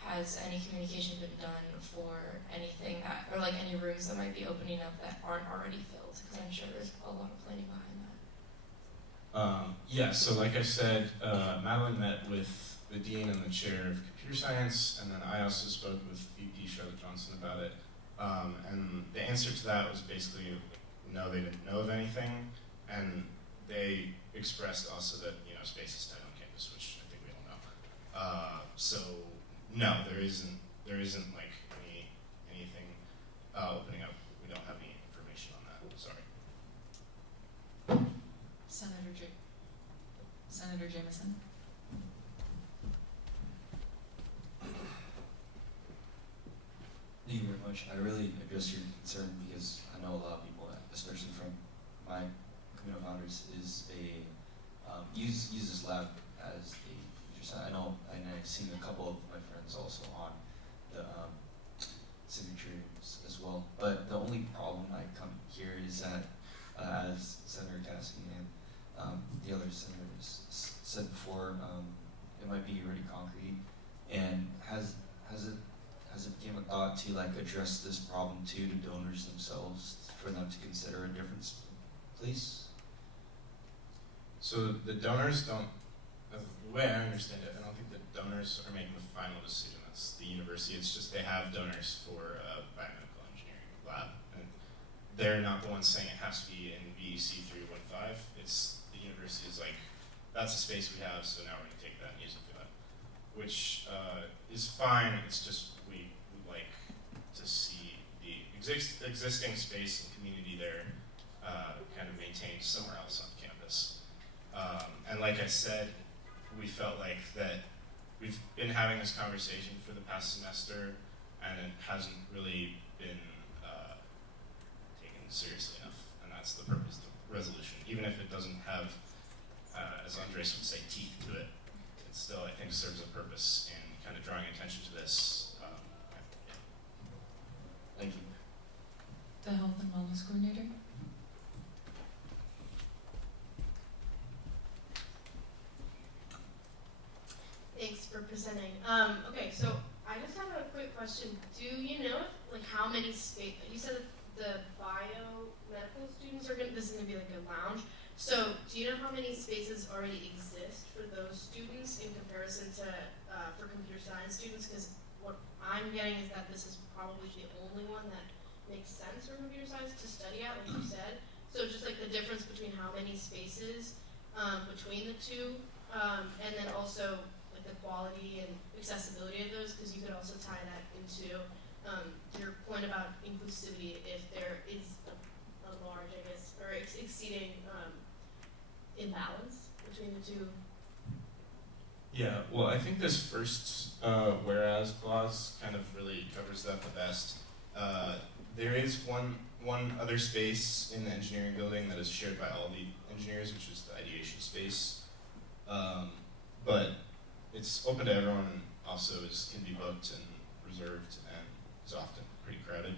has any communication been done for anything that, or like any rooms that might be opening up that aren't already filled? Because I'm sure there's a lot of planning behind that. Yeah, so like I said, Madeline met with the dean and the chair of computer science, and then I also spoke with VP Charlotte Johnson about it. And the answer to that was basically, no, they didn't know of anything, and they expressed also that space is tight on campus, which I think we all know. So no, there isn't like anything opening up. We don't have any information on that. Sorry. Senator Jameson. Thank you very much. I really address your concern because I know a lot of people, especially from my community of founders, use this lab as a computer science. I know, and I've seen a couple of my friends also on the signatures as well. But the only problem I come here is that, as Senator Cassidy and said before, it might be really concrete, and has it become a thought to like address this problem too to donors themselves for them to consider a difference, please? So the donors don't, the way I understand it, I don't think the donors are making the final decision. That's the university. It's just they have donors for a biomedical engineering lab, and they're not the ones saying it has to be in VEC 315. It's the university is like, that's a space we have, so now we're going to take that and use it for that, which is fine. It's just we like to see the existing space and community there kind of maintained somewhere else on campus. And like I said, we felt like that we've been having this conversation for the past semester, and it hasn't really been taken seriously enough, and that's the purpose of the resolution. Even if it doesn't have, as Andres would say, teeth to it, it still, I think, serves a purpose in kind of drawing attention to this. Yeah. Thank you. The Health and Wellness Coordinator. Thanks for presenting. Okay, so I just have a quick question. Do you know how many space? You said that the biomedical students are this is gonna be like a lounge. So do you know how many spaces already exist for those students in comparison to for computer science students? Because what I'm getting is that this is probably the only one that makes sense for computer science to study at, like you said. So just like the difference between how many spaces between the two, and then also like the quality and accessibility of those, because you could also tie that into your point about inclusivity if there is a large, I guess, or exceeding imbalance between the two. Yeah, well, I think this first whereas clause kind of really covers that the best. There is one other space in the engineering building that is shared by all the engineers, which is the ideation space. But it's open to everyone, and also can be booked and reserved, and is often pretty crowded.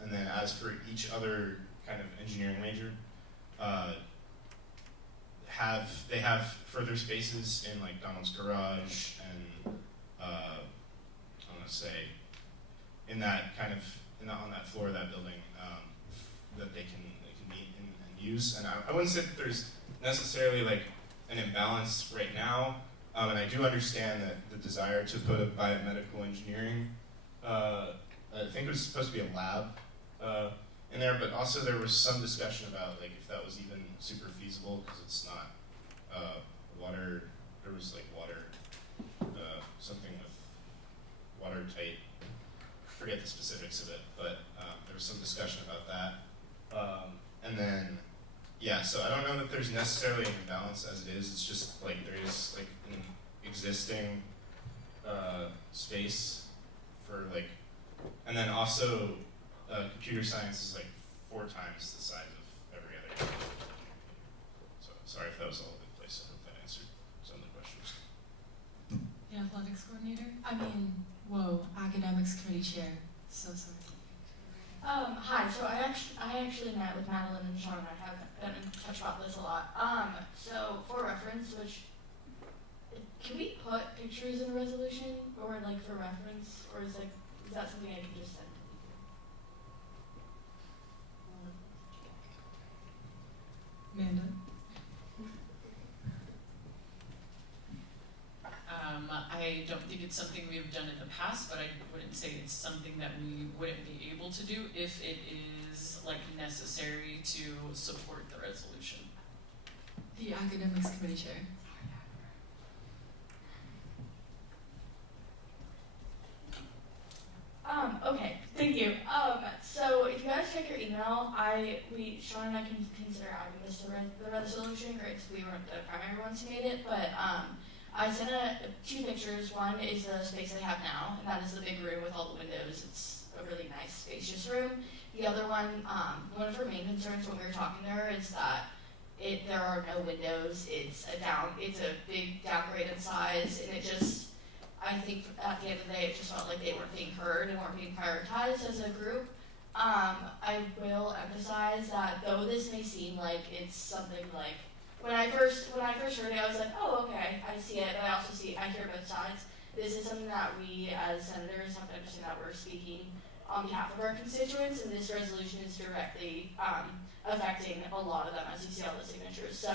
And then as for each other kind of engineering major, they have further spaces in like Donald's garage and I want to say in that kind of on that floor of that building that they can meet and use. And I wouldn't say that there's necessarily like an imbalance right now. And I do understand that the desire to put a biomedical engineering, I think it was supposed to be a lab in there, but also there was some discussion about like if that was even super feasible, because it's not water. There was like water, something with watertight. I forget the specifics of it, but there was some discussion about that. And then, yeah, so I don't know that there's necessarily an imbalance as it is. It's just like there is like an existing space for like, and then also computer science is like 4 times the size of every other. So sorry if that was all over the place. I hope that answered some of the questions. The athletics coordinator. Academics committee chair. So sorry. Hi. So I actually met with Madeline and Sean. I have been in touch about this a lot. So for reference, can we put pictures in a resolution, or like for reference, or is that something I can just send to people? Amanda. I don't think it's something we have done in the past, but I wouldn't say it's something that we wouldn't be able to do if it is like necessary to support the resolution. The academics committee chair. Okay, thank you. So if you guys check your email, Sean and I can consider adding this to the resolution, great, because we weren't the primary ones who made it, but I sent 2 pictures. One is the space I have now, and that is the big room with all the windows. It's a really nice, spacious room. The other one of her main concerns when we were talking to her is that there are no windows. It's a big downgraded size, and it just, I think at the end of the day, it just felt like they weren't being heard and weren't being prioritized as a group. I will emphasize that though this may seem like it's something like when I first heard it, I was like, oh, okay, I see it, but I hear both sides. This is something that we as senators have to understand that we're speaking on behalf of our constituents, and this resolution is directly affecting a lot of them, as you see all the signatures. So,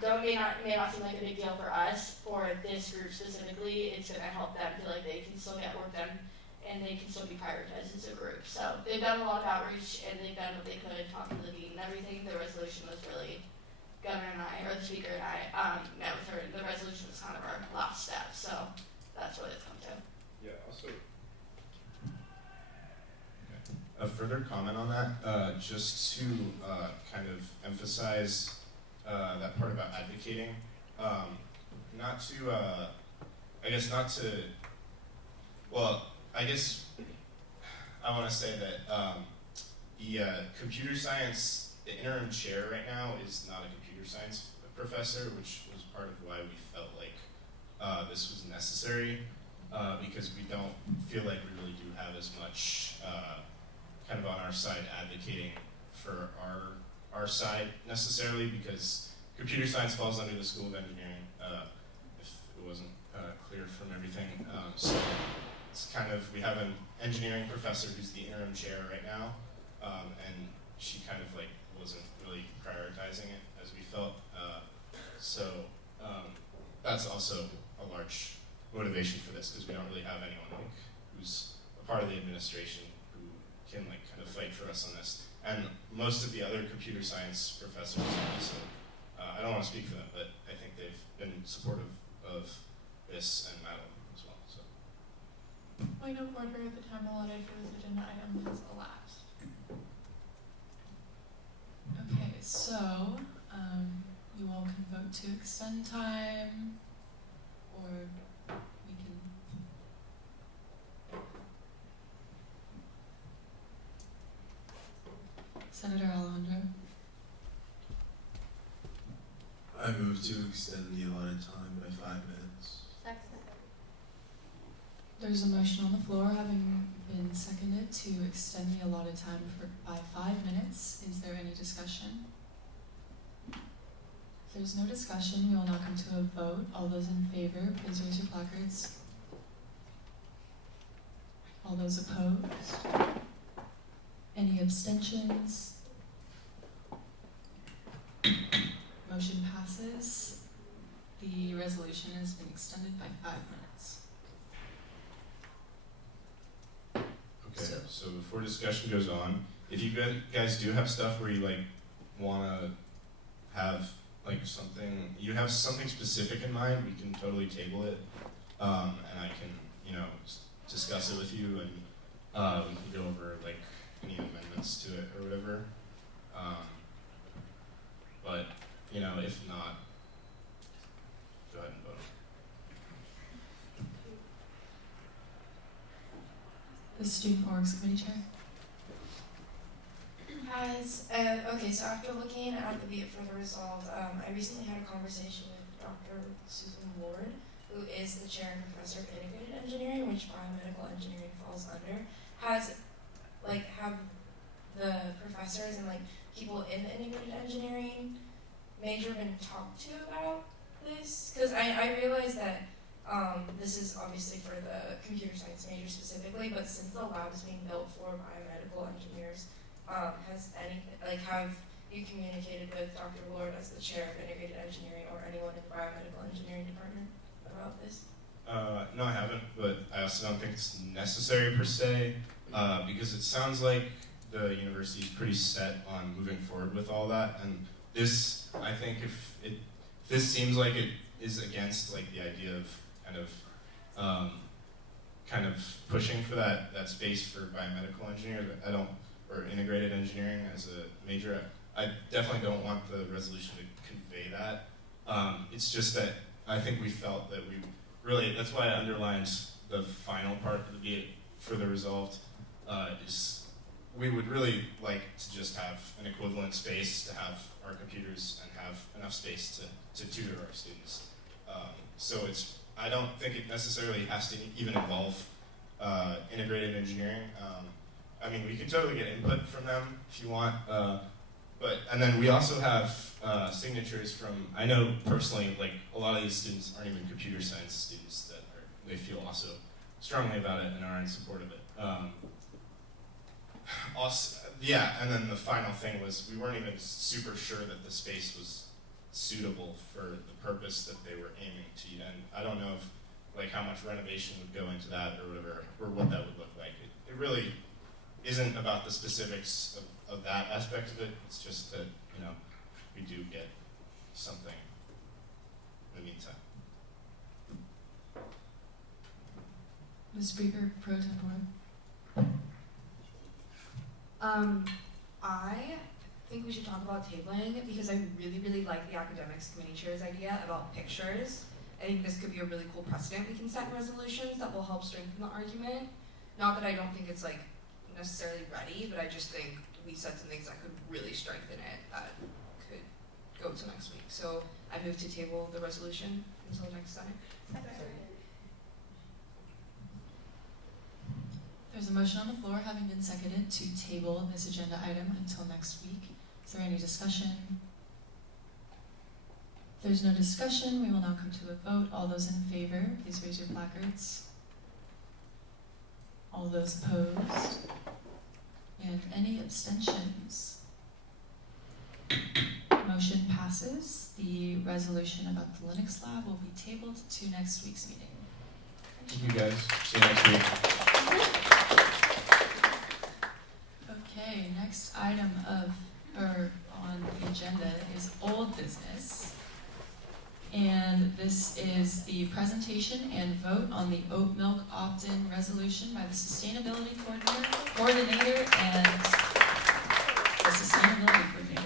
though it may not seem like a big deal for us, for this group specifically, it's going to help them feel like they can still get work done and they can still be prioritized as a group. So they've done a lot of outreach and they've done what they could, talking to the dean and everything. The resolution was really, Governor and I, or the speaker and I, met with her, and the resolution was kind of our last step. So that's what it's come to. Yeah, also. A further comment on that, just to kind of emphasize that part about advocating, not to, I guess I want to say that the computer science, the interim chair right now is not a computer science professor, which was part of why we felt like this was necessary, because we don't feel like we really do have as much kind of on our side advocating for our side necessarily, because computer science falls under the School of Engineering, if it wasn't clear from everything. So it's kind of, we have an engineering professor who's the interim chair right now, and she kind of like wasn't really prioritizing it as we felt. That's also a large motivation for this, because we don't really have anyone like who's a part of the administration who can like kind of fight for us on this. And most of the other computer science professors also, I don't want to speak for them, but I think they've been supportive of this and Madeline as well. So. Point of order, the time allotted for this agenda item has elapsed. Okay, so you all can vote to extend time, or we can. Senator Alejandro. I move to extend the allotted time by 5 minutes. There's a motion on the floor having been seconded to extend the allotted time by 5 minutes. Is there any discussion? If there's no discussion, we will now come to a vote. All those in favor, please raise your placards. All those opposed? Any abstentions? Motion passes. The resolution has been extended by 5 minutes. Okay, so before discussion goes on, if you guys do have stuff where you like wanna have like something, you have something specific in mind, we can totally table it, and I can, discuss it with you, and we can go over like any amendments to it or whatever. But if not, go ahead and vote. The Student Orgs Committee Chair. Okay, so after looking at the Be It Further resolved, I recently had a conversation with Dr. Susan Ward, who is the chair and professor of integrated engineering, which biomedical engineering falls under. Have the professors and people in the integrated engineering major been talked to about this? Because I realize that this is obviously for the computer science major specifically, but since the lab is being built for biomedical engineers, have you communicated with Dr. Lord as the chair of integrated engineering or anyone in the biomedical engineering department about this? No, I haven't, but I also don't think it's necessary per se, because it sounds like the university is pretty set on moving forward with all that, and this, I think if this seems like it is against the idea of kind of pushing for that space for biomedical engineers, or integrated engineering as a major, I definitely don't want the resolution to convey that. It's just that I think we felt that we really, that's why I underlined the final part of the Be It Further resolved, is we would really like to just have an equivalent space to have our computers and have enough space to tutor our students. So I don't think it necessarily has to even involve integrated engineering. I mean, we can totally get input from them if you want, And then we also have signatures from, I know personally, like a lot of these students aren't even computer science students they feel also strongly about it and are in support of it. And then the final thing was we weren't even super sure that the space was suitable for the purpose that they were aiming to, and I don't know if like how much renovation would go into that or whatever, or what that would look like. It really isn't about the specifics of that aspect of it. It's just that, we do get something in the meantime. Ms. Speaker Pro Tempore. I think we should talk about tabling because I really, really like the academics committee chair's idea about pictures. I think this could be a really cool precedent we can set in resolutions that will help strengthen the argument. Not that I don't think it's like necessarily ready, but I just think we said some things that could really strengthen it that could go to next week. So I move to table the resolution until next Senate. There's a motion on the floor having been seconded to table this agenda item until next week. Is there any discussion? If there's no discussion, we will now come to a vote. All those in favor, please raise your placards. All those opposed? And any abstentions? Motion passes. The resolution about the Linux lab will be tabled to next week's meeting. Thank you guys. See you next week. Okay, next item on the agenda is old business. And this is the presentation and vote on the oat milk opt-in resolution by the Sustainability Coordinator and the Sustainability Coordinator.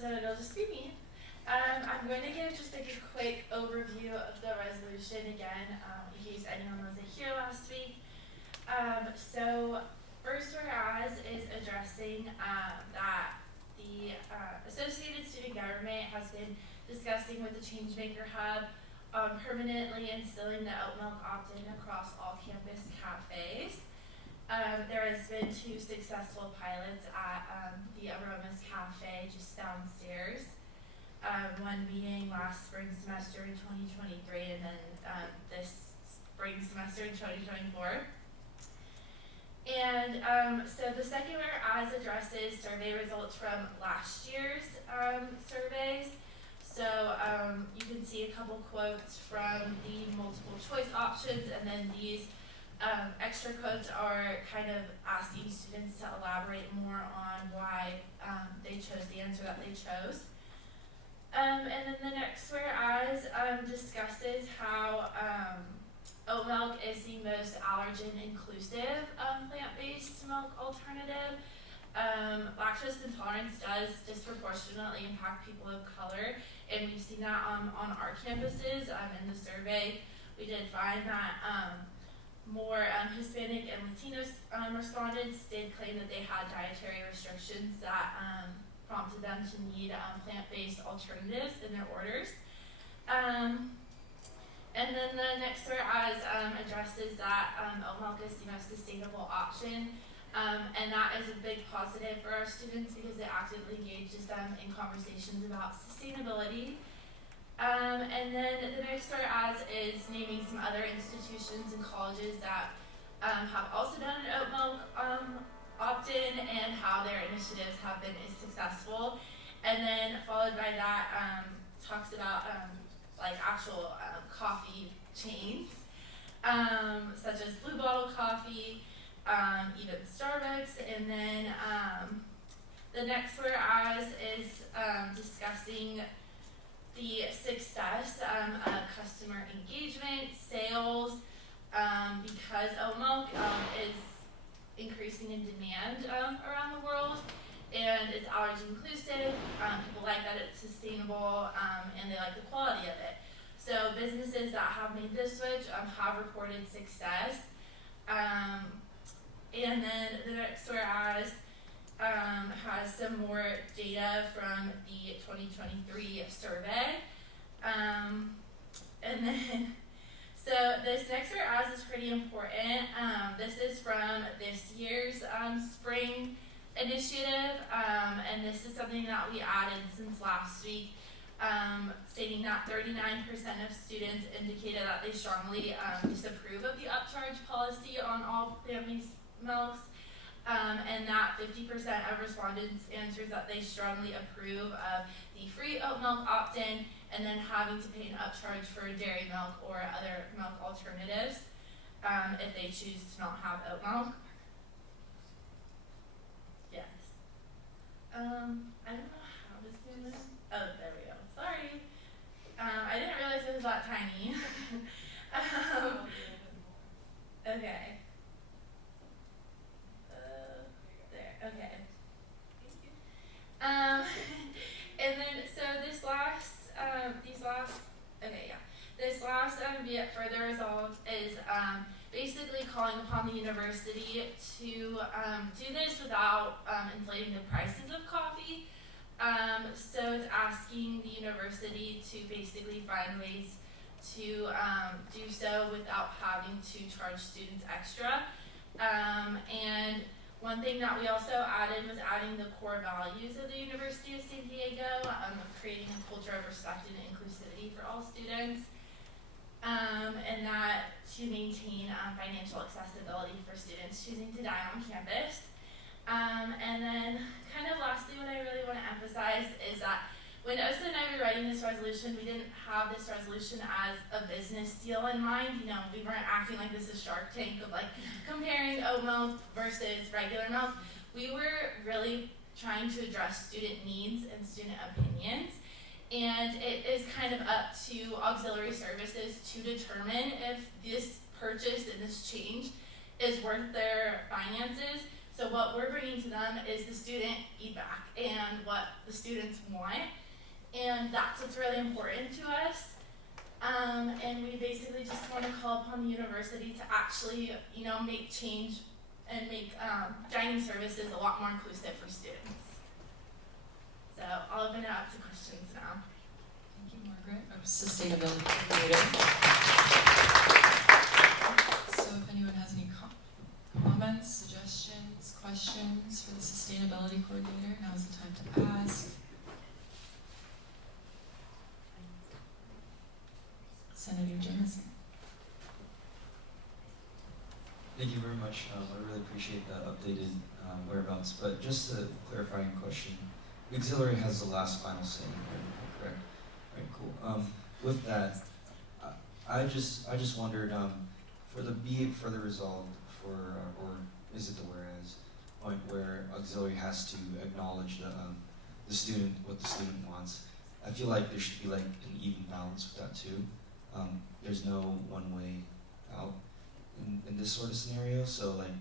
So it'll just be me. I'm going to give just like a quick overview of the resolution again, in case anyone wasn't here last week. So first whereas is addressing that the Associated Student Government has been discussing with the Changemaker Hub permanently instilling the oat milk opt-in across all campus cafes. There has been 2 successful pilots at the Aromas Cafe just downstairs. One being last spring semester in 2023 and then this spring semester in 2024. And so the second whereas addresses survey results from last year's surveys. So you can see a couple quotes from the multiple choice options, and then these extra quotes are kind of asking students to elaborate more on why they chose the answer that they chose. And then the next whereas discusses how oat milk is the most allergen inclusive plant-based milk alternative. Lactose intolerance does disproportionately impact people of color, and we've seen that on our campuses. In the survey, we did find that more Hispanic and Latino respondents did claim that they had dietary restrictions that prompted them to need plant-based alternatives in their orders. And then the next whereas addresses that oat milk is the most sustainable option, and that is a big positive for our students because it actively engages them in conversations about sustainability. And then the next whereas is naming some other institutions and colleges that have also done an oat milk opt-in and how their initiatives have been successful. And then followed by that talks about like actual coffee chains, such as Blue Bottle Coffee, even Starbucks. And then the next whereas is discussing the success of customer engagement, sales, because oat milk is increasing in demand around the world. and it's allergy inclusive. People like that it's sustainable, and they like the quality of it. So businesses that have made this switch have reported success. And then the next whereas has some more data from the 2023 survey. And then, so this next whereas is pretty important. This is from this year's spring initiative, and this is something that we added since last week, stating that 39% of students indicated that they strongly disapprove of the upcharge policy on all families' milks, and that 50% of respondents answers that they strongly approve of the free oat milk opt-in, and then having to pay an upcharge for dairy milk or other milk alternatives if they choose to not have oat milk. Yes. I don't know how to zoom in. Oh, there we go. Sorry. I didn't realize it was that tiny. Okay. There. Okay. And then so this last be it further resolved is basically calling upon the university to do this without inflating the prices of coffee. So it's asking the university to basically find ways to do so without having to charge students extra. And one thing that we also added was adding the core values of the University of San Diego, of creating a culture of respect and inclusivity for all students, and that to maintain financial accessibility for students choosing to dine on campus. And then kind of lastly, what I really want to emphasize is that when Osa and I were writing this resolution, we didn't have this resolution as a business deal in mind. You know, we weren't acting like this is Shark Tank of like comparing oat milk versus regular milk. We were really trying to address student needs and student opinions. And it is kind of up to auxiliary services to determine if this purchase and this change is worth their finances. So what we're bringing to them is the student feedback and what the students want. And that's what's really important to us. And we basically just want to call upon the university to actually, you know, make change and make dining services a lot more inclusive for students. So I'll open it up to questions now. Thank you, Margaret, our sustainability coordinator. So if anyone has any comments, suggestions, questions for the sustainability coordinator, now's the time to ask. Senator Jameson. Thank you very much. I really appreciate that updated whereabouts. But just a clarifying question. The auxiliary has the last final say, correct? Right, cool. With that, I just wondered, for the be it further resolved for, or is it the whereas point where auxiliary has to acknowledge the student, what the student wants. I feel like there should be like an even balance with that too. There's no one way out in this sort of scenario, so like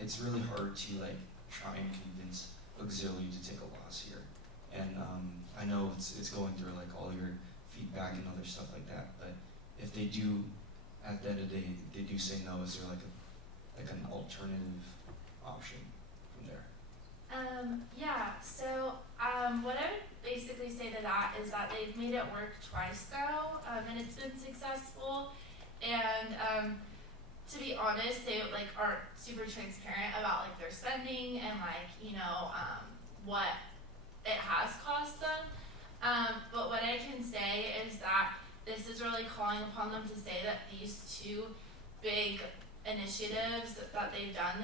it's really hard to like try and convince auxiliary to take a loss here. And I know it's going through like all your feedback and other stuff like that, but if they do at the end of the day they do say no, is there like an alternative option from there? Yeah, so what I would basically say to that is that they've made it work twice now, and it's been successful. And to be honest, they like aren't super transparent about like their spending and like, you know, what it has cost them. But what I can say is that this is really calling upon them to say that these two big initiatives that they've done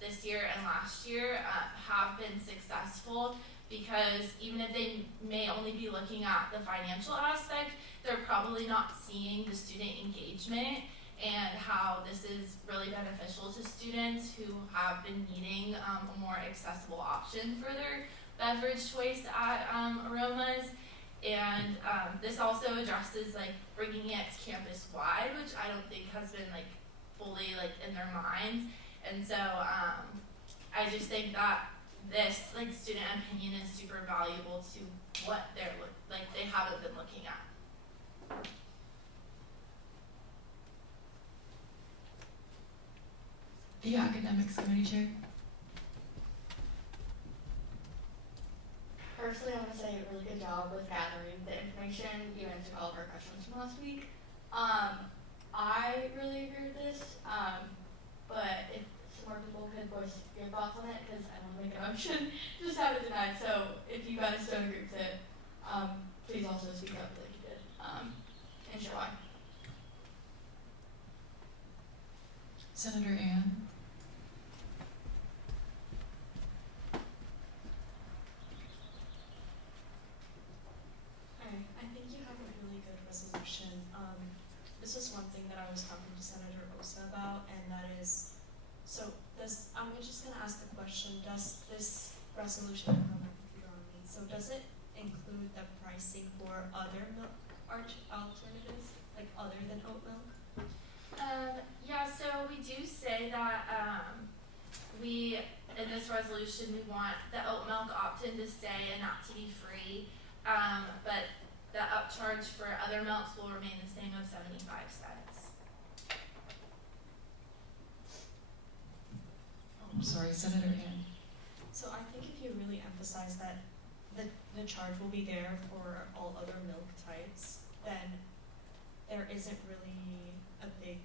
this year and last year have been successful, because even if they may only be looking at the financial aspect, they're probably not seeing the student engagement and how this is really beneficial to students who have been needing a more accessible option for their beverage choice at Aromas. And this also addresses like bringing it campus wide, which I don't think has been like fully like in their minds. And so I just think that this like student opinion is super valuable to what they're they haven't been looking at. The academics committee chair. Personally, I want to say a really good job with gathering the information. You answered all of our questions from last week. I really agree with this, but if some more people could voice your thoughts on it, because I want to make a motion, just have it denied. So if you guys don't agree with it, please also speak up like you did, and share why. Senator Ann. I think you have a really good resolution. This is one thing that I was talking to Senator Osa about, and that is, I'm just gonna ask the question, does this resolution, I don't have my computer on me, so does it include the pricing for other milk alternatives, like other than oat milk? Yeah, so we do say that in this resolution, we want the oat milk opt-in to stay and not to be free, but the upcharge for other milks will remain the same of 75 cents. Oh, I'm sorry, Senator Ann. So I think if you really emphasize that the charge will be there for all other milk types, then there isn't really a big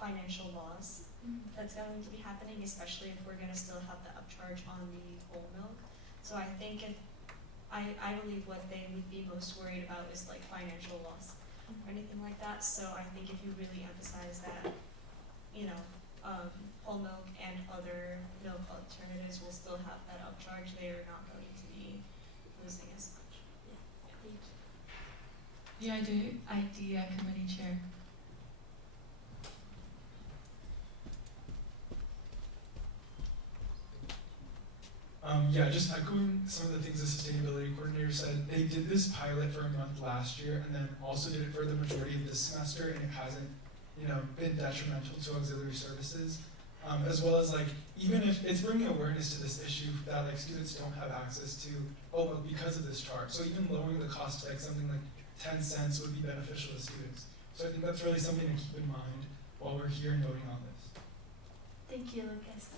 financial loss that's going to be happening, especially if we're going to still have the upcharge on the whole milk. So I think I believe what they would be most worried about is like financial loss or anything like that. So I think if you really emphasize that, whole milk and other milk alternatives will still have that upcharge, they are not going to be losing as much. Yeah, the idea committee chair. Yeah, just echoing some of the things the sustainability coordinator said. They did this pilot for a month last year and then also did it for the majority of this semester, and it hasn't, been detrimental to auxiliary services. As well as even if it's bringing awareness to this issue that students don't have access to, because of this charge. So even lowering the cost to something like 10 cents would be beneficial to students. So I think that's really something to keep in mind while we're here and voting on this. Thank you, Lucas.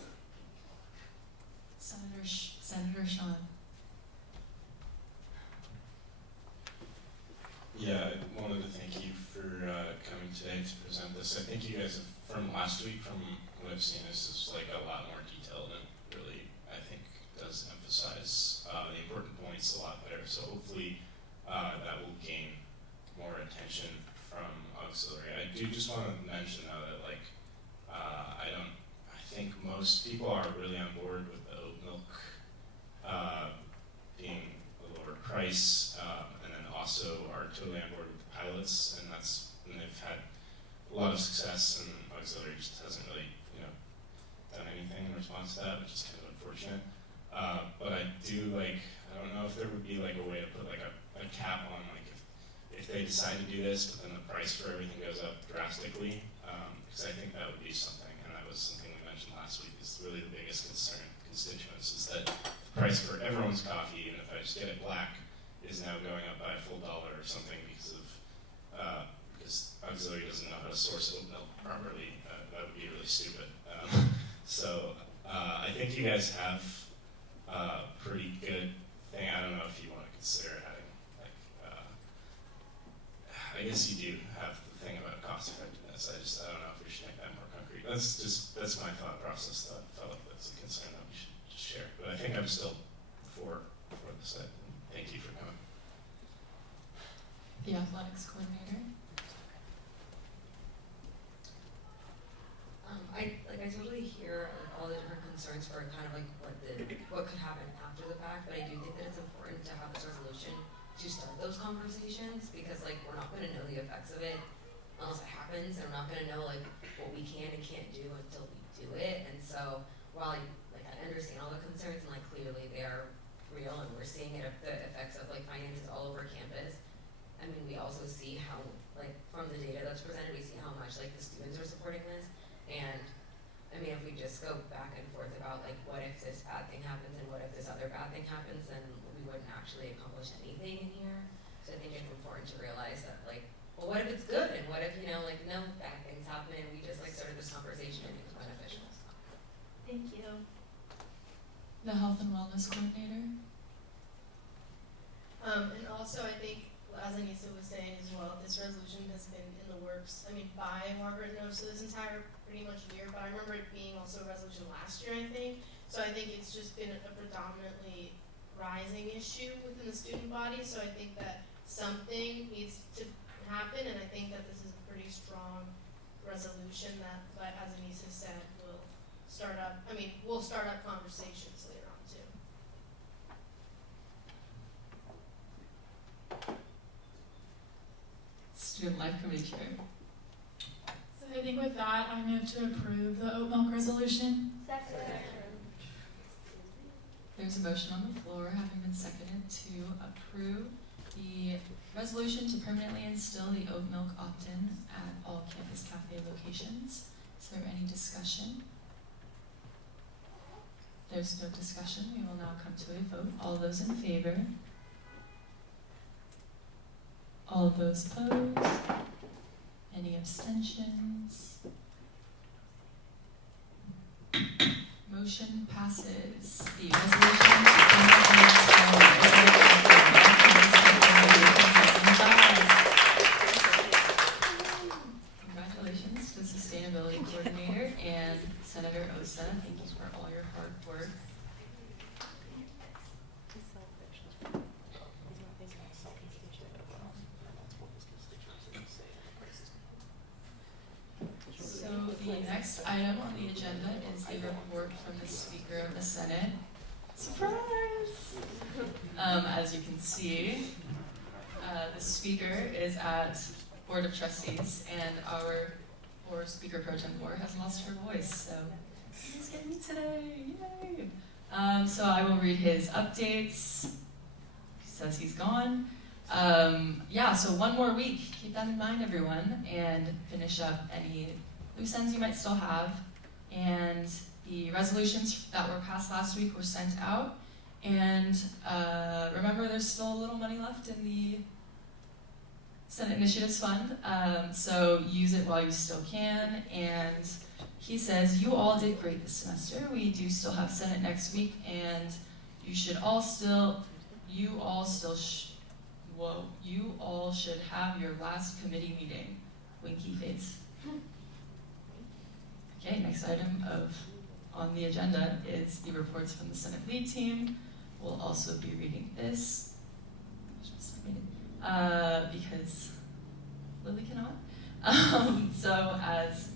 Senator Sean. Yeah, I wanted to thank you for coming today to present this. I think you guys have, from last week, from what I've seen, this is a lot more detailed and really, I think, does emphasize the important points a lot better. So hopefully that will gain more attention from auxiliary. I do just want to mention though that I think most people are really on board with the oat milk being a lower price, and then also are totally on board with the pilots, and they've had a lot of success, and auxiliary just hasn't really done anything in response to that, which is kind of unfortunate. But I do I don't know if there would be a way to put a cap on if they decide to do this, but then the price for everything goes up drastically, because I think that would be something, and that was something we mentioned last week, is really the biggest concern of constituents, is that the price for everyone's coffee, even if I just get it black, is now going up by a full $1 or something because auxiliary doesn't know how to source oat milk properly. That would be really stupid. So I think you guys have a pretty good thing. I don't know if you want to consider having I guess you do have the thing about cost effectiveness. I don't know if we should make that more concrete. That's my thought process that I felt like that's a concern that we should just share. But I think I'm still for this. Thank you for coming. The athletics coordinator. I totally hear all the different concerns for kind of what could happen after the fact, but I do think that it's important to have this resolution to start those conversations, because we're not going to know the effects of it unless it happens, and we're not going to know what we can and can't do until we do it. And so while I understand all the concerns, and clearly they are real, and we're seeing the effects of finances all over campus. I mean, we also see how from the data that's presented, we see how much the students are supporting this, and I mean, if we just go back and forth about like, what if this bad thing happens and what if this other bad thing happens, then we wouldn't actually accomplish anything in here. So I think it's important to realize that like, well, what if it's good? And what if, you know, like no bad things happen and we just like started this conversation and it was beneficial. Thank you. The health and wellness coordinator. And also, I think, as Anissa was saying as well, this resolution has been in the works, I mean, by Margaret Nosa this entire pretty much year, but I remember it being also a resolution last year, I think. So I think it's just been a predominantly rising issue within the student body, so I think that something needs to happen, and I think that this is a pretty strong resolution that, but as Anissa said, we'll start up conversations later on too. Student Life Committee Chair. So I think with that, I move to approve the oat milk resolution. There's a motion on the floor having been seconded to approve the resolution to permanently instill the oat milk opt-in at all campus cafe locations. Is there any discussion? There's no discussion. We will now come to a vote. All those in favor? All those opposed? Any abstentions? Motion passes. The resolution to permanently install the oat milk Congratulations to the Sustainability Coordinator and Senator Osa. Thank you for all your hard work. So the next item on the agenda is the report from the Speaker of the Senate. Surprise! As you can see, the Speaker is at Board of Trustees, and our Speaker Pro Tempore has lost her voice, so he's getting me today, yay! So I will read his updates. He says he's gone. So one more week, keep that in mind, everyone, and finish up any loose ends you might still have. And the resolutions that were passed last week were sent out. And remember, there's still a little money left in the Senate Initiatives Fund, so use it while you still can. And he says, you all did great this semester. We do still have Senate next week, and you all should have your last committee meeting. Winky face. Okay, next item on the agenda is the reports from the Senate lead team. We'll also be reading this. Because Lily cannot. So as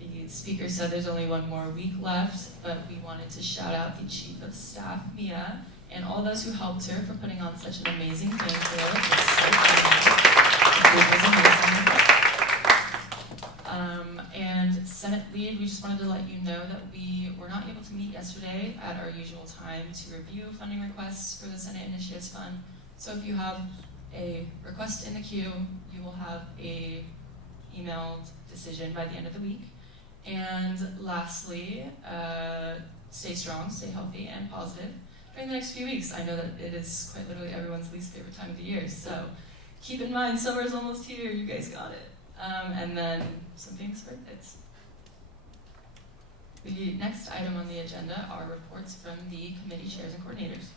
the speaker said, there's only one more week left, but we wanted to shout out the Chief of Staff, Mia, and all those who helped her for putting on such an amazing banquet. It was amazing. And Senate lead, we just wanted to let you know that we were not able to meet yesterday at our usual time to review funding requests for the Senate Initiatives Fund. So if you have a request in the queue, you will have a emailed decision by the end of the week. And lastly, stay strong, stay healthy, and positive during the next few weeks. I know that it is quite literally everyone's least favorite time of the year, so keep in mind, summer's almost here, you guys got it. And then some famous birthdays. The next item on the agenda are reports from the committee chairs and coordinators.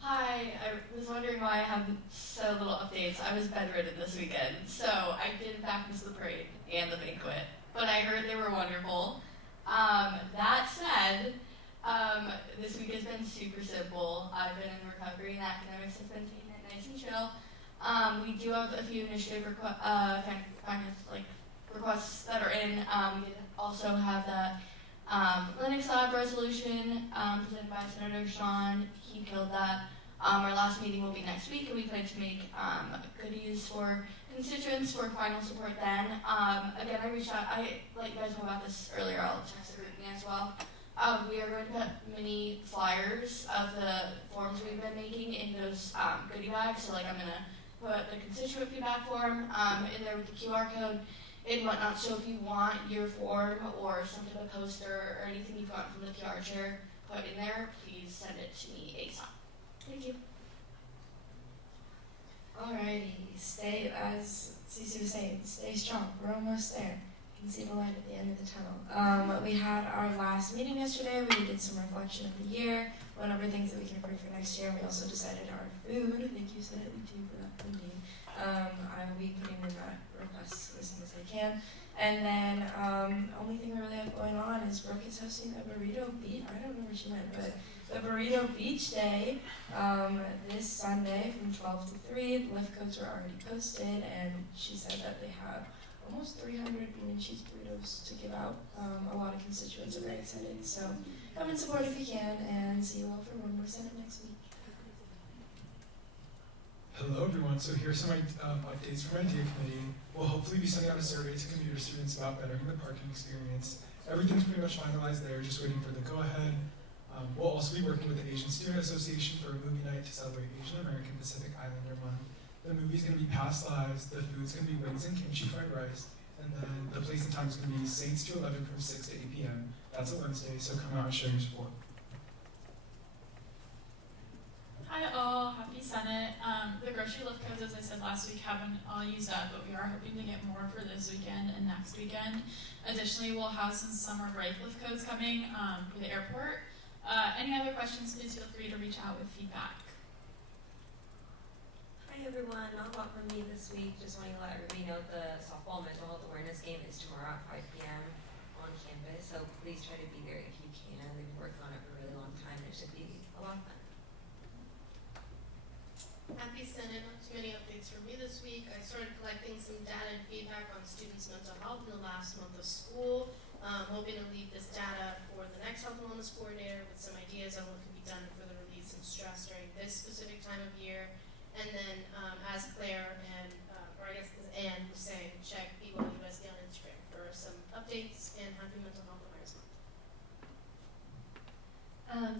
Hi, I was wondering why I have so little updates. I was bedridden this weekend, so I did in fact miss the parade and the banquet, but I heard they were wonderful. That said, this week has been super simple. I've been in recovery and academics has been taking it nice and chill. We do have a few initiative requests that are in. We did also have the Linux Lab resolution presented by Senator Sean. He killed that. Our last meeting will be next week, and we plan to make goodies for constituents for final support then. Again, I reached out. I let you guys know about this earlier. I'll text the group me as well. We are going to put mini flyers of the forms we've been making in those goodie bags. So, I'm going to put the constituent feedback form in there with the QR code. and whatnot. So if you want your form or some type of poster or anything you've gotten from the PR chair put in there, please send it to me ASAP. Thank you. Alrighty, stay, as Cece was saying, stay strong. We're almost there. You can see the light at the end of the tunnel. We had our last meeting yesterday. We did some reflection of the year, went over things that we can improve for next year. We also decided our food. Thank you, Senate II, for that funding. I will be putting in that request as soon as I can. And then only thing we really have going on is Brooke is hosting a burrito beach. I don't know where she went, but the Burrito Beach Day this Sunday from 12 to 3. The lift codes are already posted, and she said that they have almost 300 bean and cheese burritos to give out. A lot of constituents are very excited, so come and support if you can, and see you all for one more Senate next week. Hello everyone, so here's some updates from Idea Committee. We'll hopefully be sending out a survey to commuter students about bettering the parking experience. Everything's pretty much finalized there, just waiting for the go-ahead. We'll also be working with the Asian Student Association for a movie night to celebrate Asian American Pacific Islander Month. The movie's going to be Past Lives, the food's going to be wings and kimchi fried rice, and then the place and time is going to be Saints to 11 from 6 to 8 p.m. That's a Wednesday, so come out and show your support. Hi all, happy Senate. The grocery lift codes, as I said last week, haven't all used up, but we are hoping to get more for this weekend and next weekend. Additionally, we'll have some summer break lift codes coming for the airport. Any other questions, please feel free to reach out with feedback. Hi everyone, not a lot from me this week. Just wanting to let everybody know the softball mental health awareness game is tomorrow at 5 p.m. on campus, so please try to be there if you can. They've been working on it for a really long time, and it should be a lot of fun. Happy Senate, not too many updates for me this week. I started collecting some data and feedback on students' mental health in the last month of school. Hoping to leave this data for the next health and wellness coordinator with some ideas on what can be done for the release of stress during this specific time of year. And then, as Claire and, or I guess as Anne was saying, check BYUSD on Instagram for some updates, and happy Mental Health Awareness Month.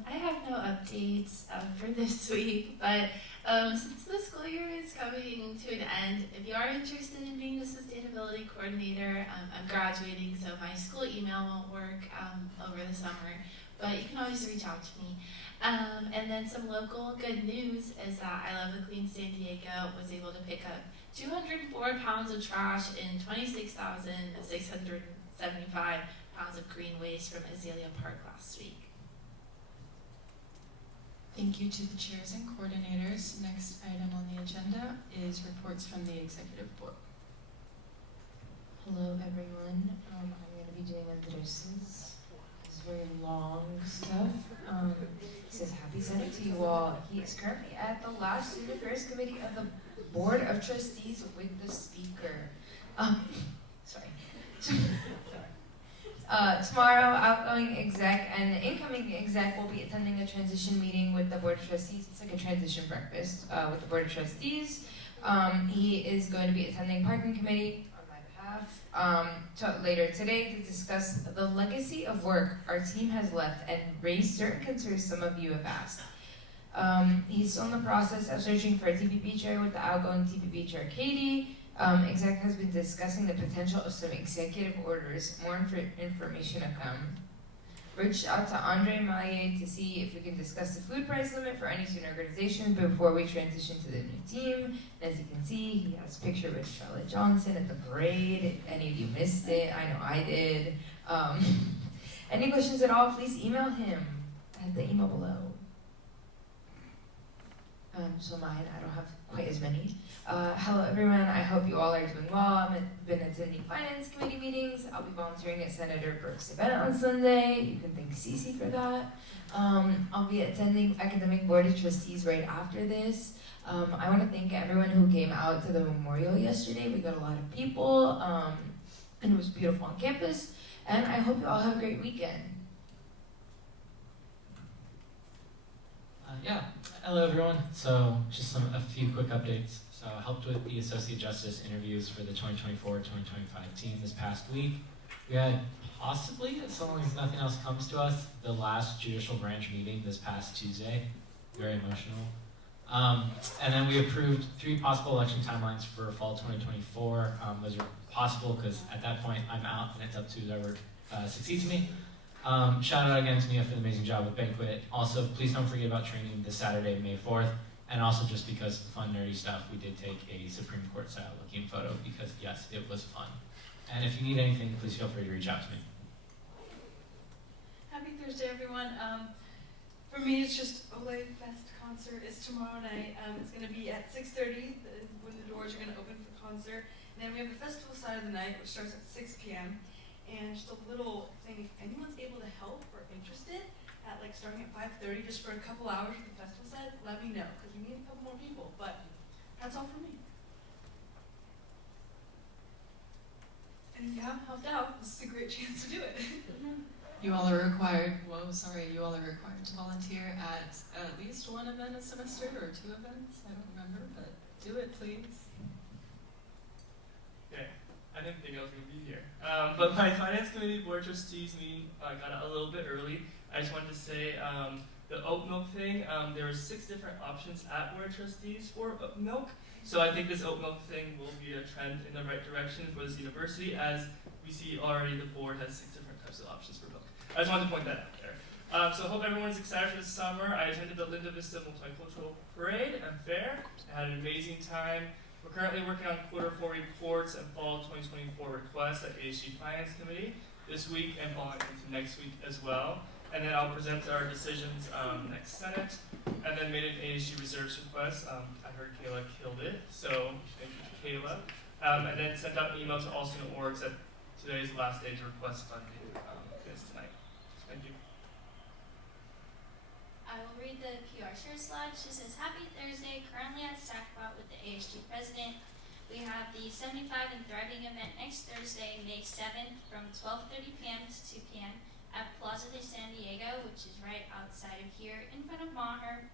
I have no updates for this week, but since the school year is coming to an end, if you are interested in being the sustainability coordinator, I'm graduating, so my school email won't work over the summer, but you can always reach out to me. And then some local good news is that I Love the Clean San Diego was able to pick up 204 pounds of trash and 26,675 pounds of green waste from Azalea Park last week. Thank you to the chairs and coordinators. Next item on the agenda is reports from the executive board. Hello everyone. I'm going to be doing Andres's. It's very long stuff. He says, happy Senate to you all. He is currently at the last Student Affairs Committee of the Board of Trustees with the Speaker. Sorry. Tomorrow, outgoing exec and incoming exec will be attending a transition meeting with the Board of Trustees. It's like a transition breakfast with the Board of Trustees. He is going to be attending Parking Committee on my behalf later today to discuss the legacy of work our team has left and raise certain concerns some of you have asked. He's still in the process of searching for a TPP chair with the outgoing TPP chair, Katie. Exec has been discussing the potential of some executive orders. More information to come. Reached out to Andre Maillet to see if we can discuss the food price limit for any student organization before we transition to the new team. And as you can see, he has a picture with Charlotte Johnson at the parade. If any of you missed it, I know I did. Any questions at all, please email him at the email below. So mine, I don't have quite as many. Hello everyone, I hope you all are doing well. I've been attending finance committee meetings. I'll be volunteering at Senator Brooks' event on Sunday. You can thank Cece for that. I'll be attending academic board of trustees right after this. I want to thank everyone who came out to the memorial yesterday. We got a lot of people, and it was beautiful on campus. And I hope you all have a great weekend. Hello everyone. So just a few quick updates. So I helped with the Associate Justice interviews for the 2024-2025 team this past week. We had possibly, as long as nothing else comes to us, the last judicial branch meeting this past Tuesday. Very emotional. And then we approved 3 possible election timelines for fall 2024. Those are possible because at that point I'm out and it's up to whoever succeeds me. Shout out again to Mia for the amazing job with Banquet. Also, please don't forget about training this Saturday, May 4th. And also just because fun, nerdy stuff, we did take a Supreme Court style looking photo because yes, it was fun. And if you need anything, please feel free to reach out to me. Happy Thursday, everyone. For me, it's just Olay Fest concert is tomorrow night. It's going to be at 6:30 when the doors are going to open for concert. And then we have the festival side of the night, which starts at 6 p.m. And just a little thing, if anyone's able to help or interested, at like starting at 5:30, just for a couple hours with the festival side, let me know because we need a couple more people. But that's all for me. And if you haven't helped out, this is a great chance to do it. You all are required, you all are required to volunteer at least one event a semester or 2 events, I don't remember, but do it please. Okay, I didn't think I was going to be here. But my finance committee board trustees meeting got out a little bit early. I just wanted to say the oat milk thing, there were 6 different options at board trustees for oat milk. So I think this oat milk thing will be a trend in the right direction for this university, as we see already the board has 6 different types of options for milk. I just wanted to point that out there. So I hope everyone's excited for this summer. I attended the Linda Vista Multicultural Parade and Fair. I had an amazing time. We're currently working on Q4 reports and fall 2024 requests at ASG Finance Committee this week and falling into next week as well. And then I'll present our decisions next Senate, and then made an ASG reserves request. I heard Kayla killed it, so thank you to Kayla. And then sent out an email to all student orgs that today's the last day to request funding tonight. Thank you. I will read the PR share slide. She says, Happy Thursday, currently at Stackpot with the ASG president. We have the 75 and Thriving event next Thursday, May 7th from 12:30 p.m. to 2 p.m. at Plaza de San Diego, which is right outside of here in front of Maher.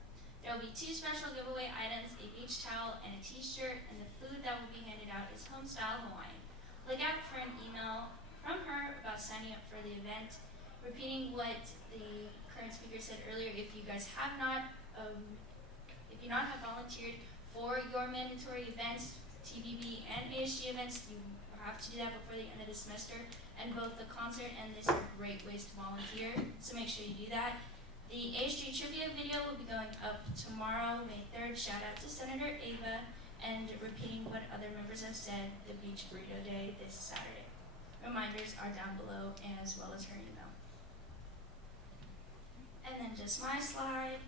There will be 2 special giveaway items, a beach towel and a t-shirt, and the food that will be handed out is home-style Hawaiian. Look out for an email from her about signing up for the event. Repeating what the current speaker said earlier, if you guys have not, have volunteered for your mandatory events, TBB and ASG events, you have to do that before the end of the semester. And both the concert and this are great ways to volunteer, so make sure you do that. The ASG trivia video will be going up tomorrow, May 3rd. Shout out to Senator Ava, and repeating what other members have said, the Beach Burrito Day this Saturday. Reminders are down below, and as well as her email. And then just my slide.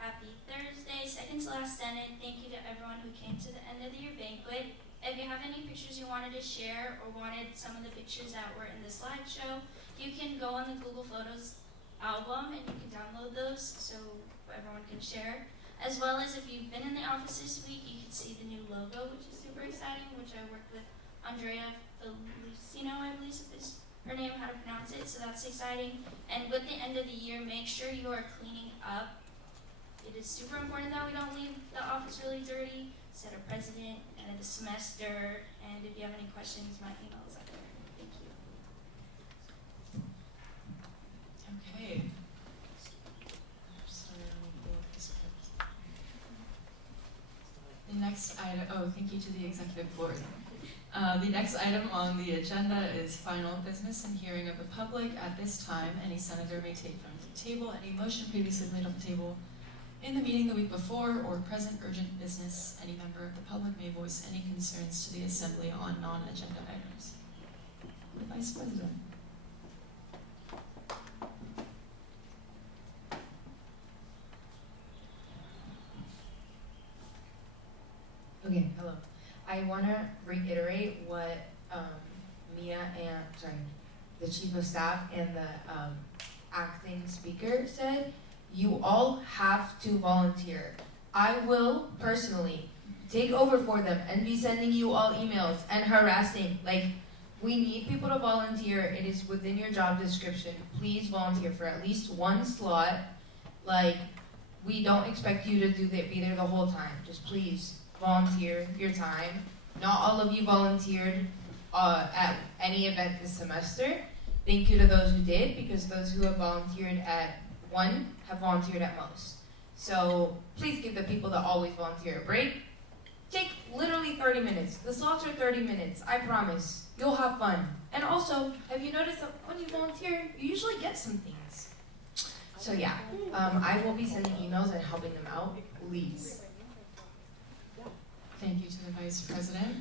Happy Thursday, second to last Senate. Thank you to everyone who came to the end of the year banquet. If you have any pictures you wanted to share or wanted some of the pictures that were in the slideshow, you can go on the Google Photos album and you can download those so everyone can share. As well as if you've been in the office this week, you can see the new logo, which is super exciting, which I worked with Andrea Felicino, I believe is her name, how to pronounce it, so that's exciting. And with the end of the year, make sure you are cleaning up. It is super important that we don't leave the office really dirty. Set a precedent, end of the semester, and if you have any questions, my email is up there. Thank you. Okay. The next item, thank you to the executive board. The next item on the agenda is final business and hearing of the public. At this time, any senator may take from the table any motion previously laid on the table in the meeting the week before or present urgent business. Any member of the public may voice any concerns to the assembly on non-agenda items. The Vice President. Okay, hello. I want to reiterate what Mia and, the Chief of Staff and the acting speaker said. You all have to volunteer. I will personally take over for them and be sending you all emails and harassing. We need people to volunteer. It is within your job description. Please volunteer for at least one slot. We don't expect you to be there the whole time. Just please volunteer your time. Not all of you volunteered at any event this semester. Thank you to those who did, because those who have volunteered at one have volunteered at most. So please give the people that always volunteer a break. Take literally 30 minutes. The slots are 30 minutes. I promise. You'll have fun. And also, have you noticed that when you volunteer, you usually get some things? So yeah, I will be sending emails and helping them out. Please. Thank you to the Vice President.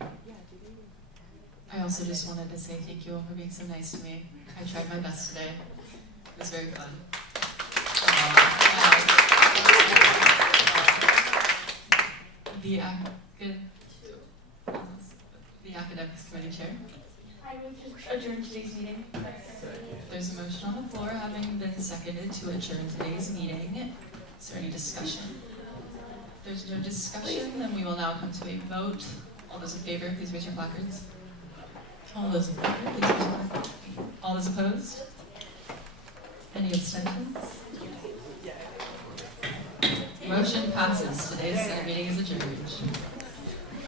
I also just wanted to say thank you all for being so nice to me. I tried my best today. It was very fun. The Academics Committee Chair. I move to adjourn today's meeting. There's a motion on the floor having been seconded to adjourn today's meeting. Is there any discussion? If there's no discussion, then we will now come to a vote. All those in favor, please raise your placards. All those in favor, please raise your placards. All those opposed? Any abstentions? Motion passes. Today's Senate meeting is adjourned.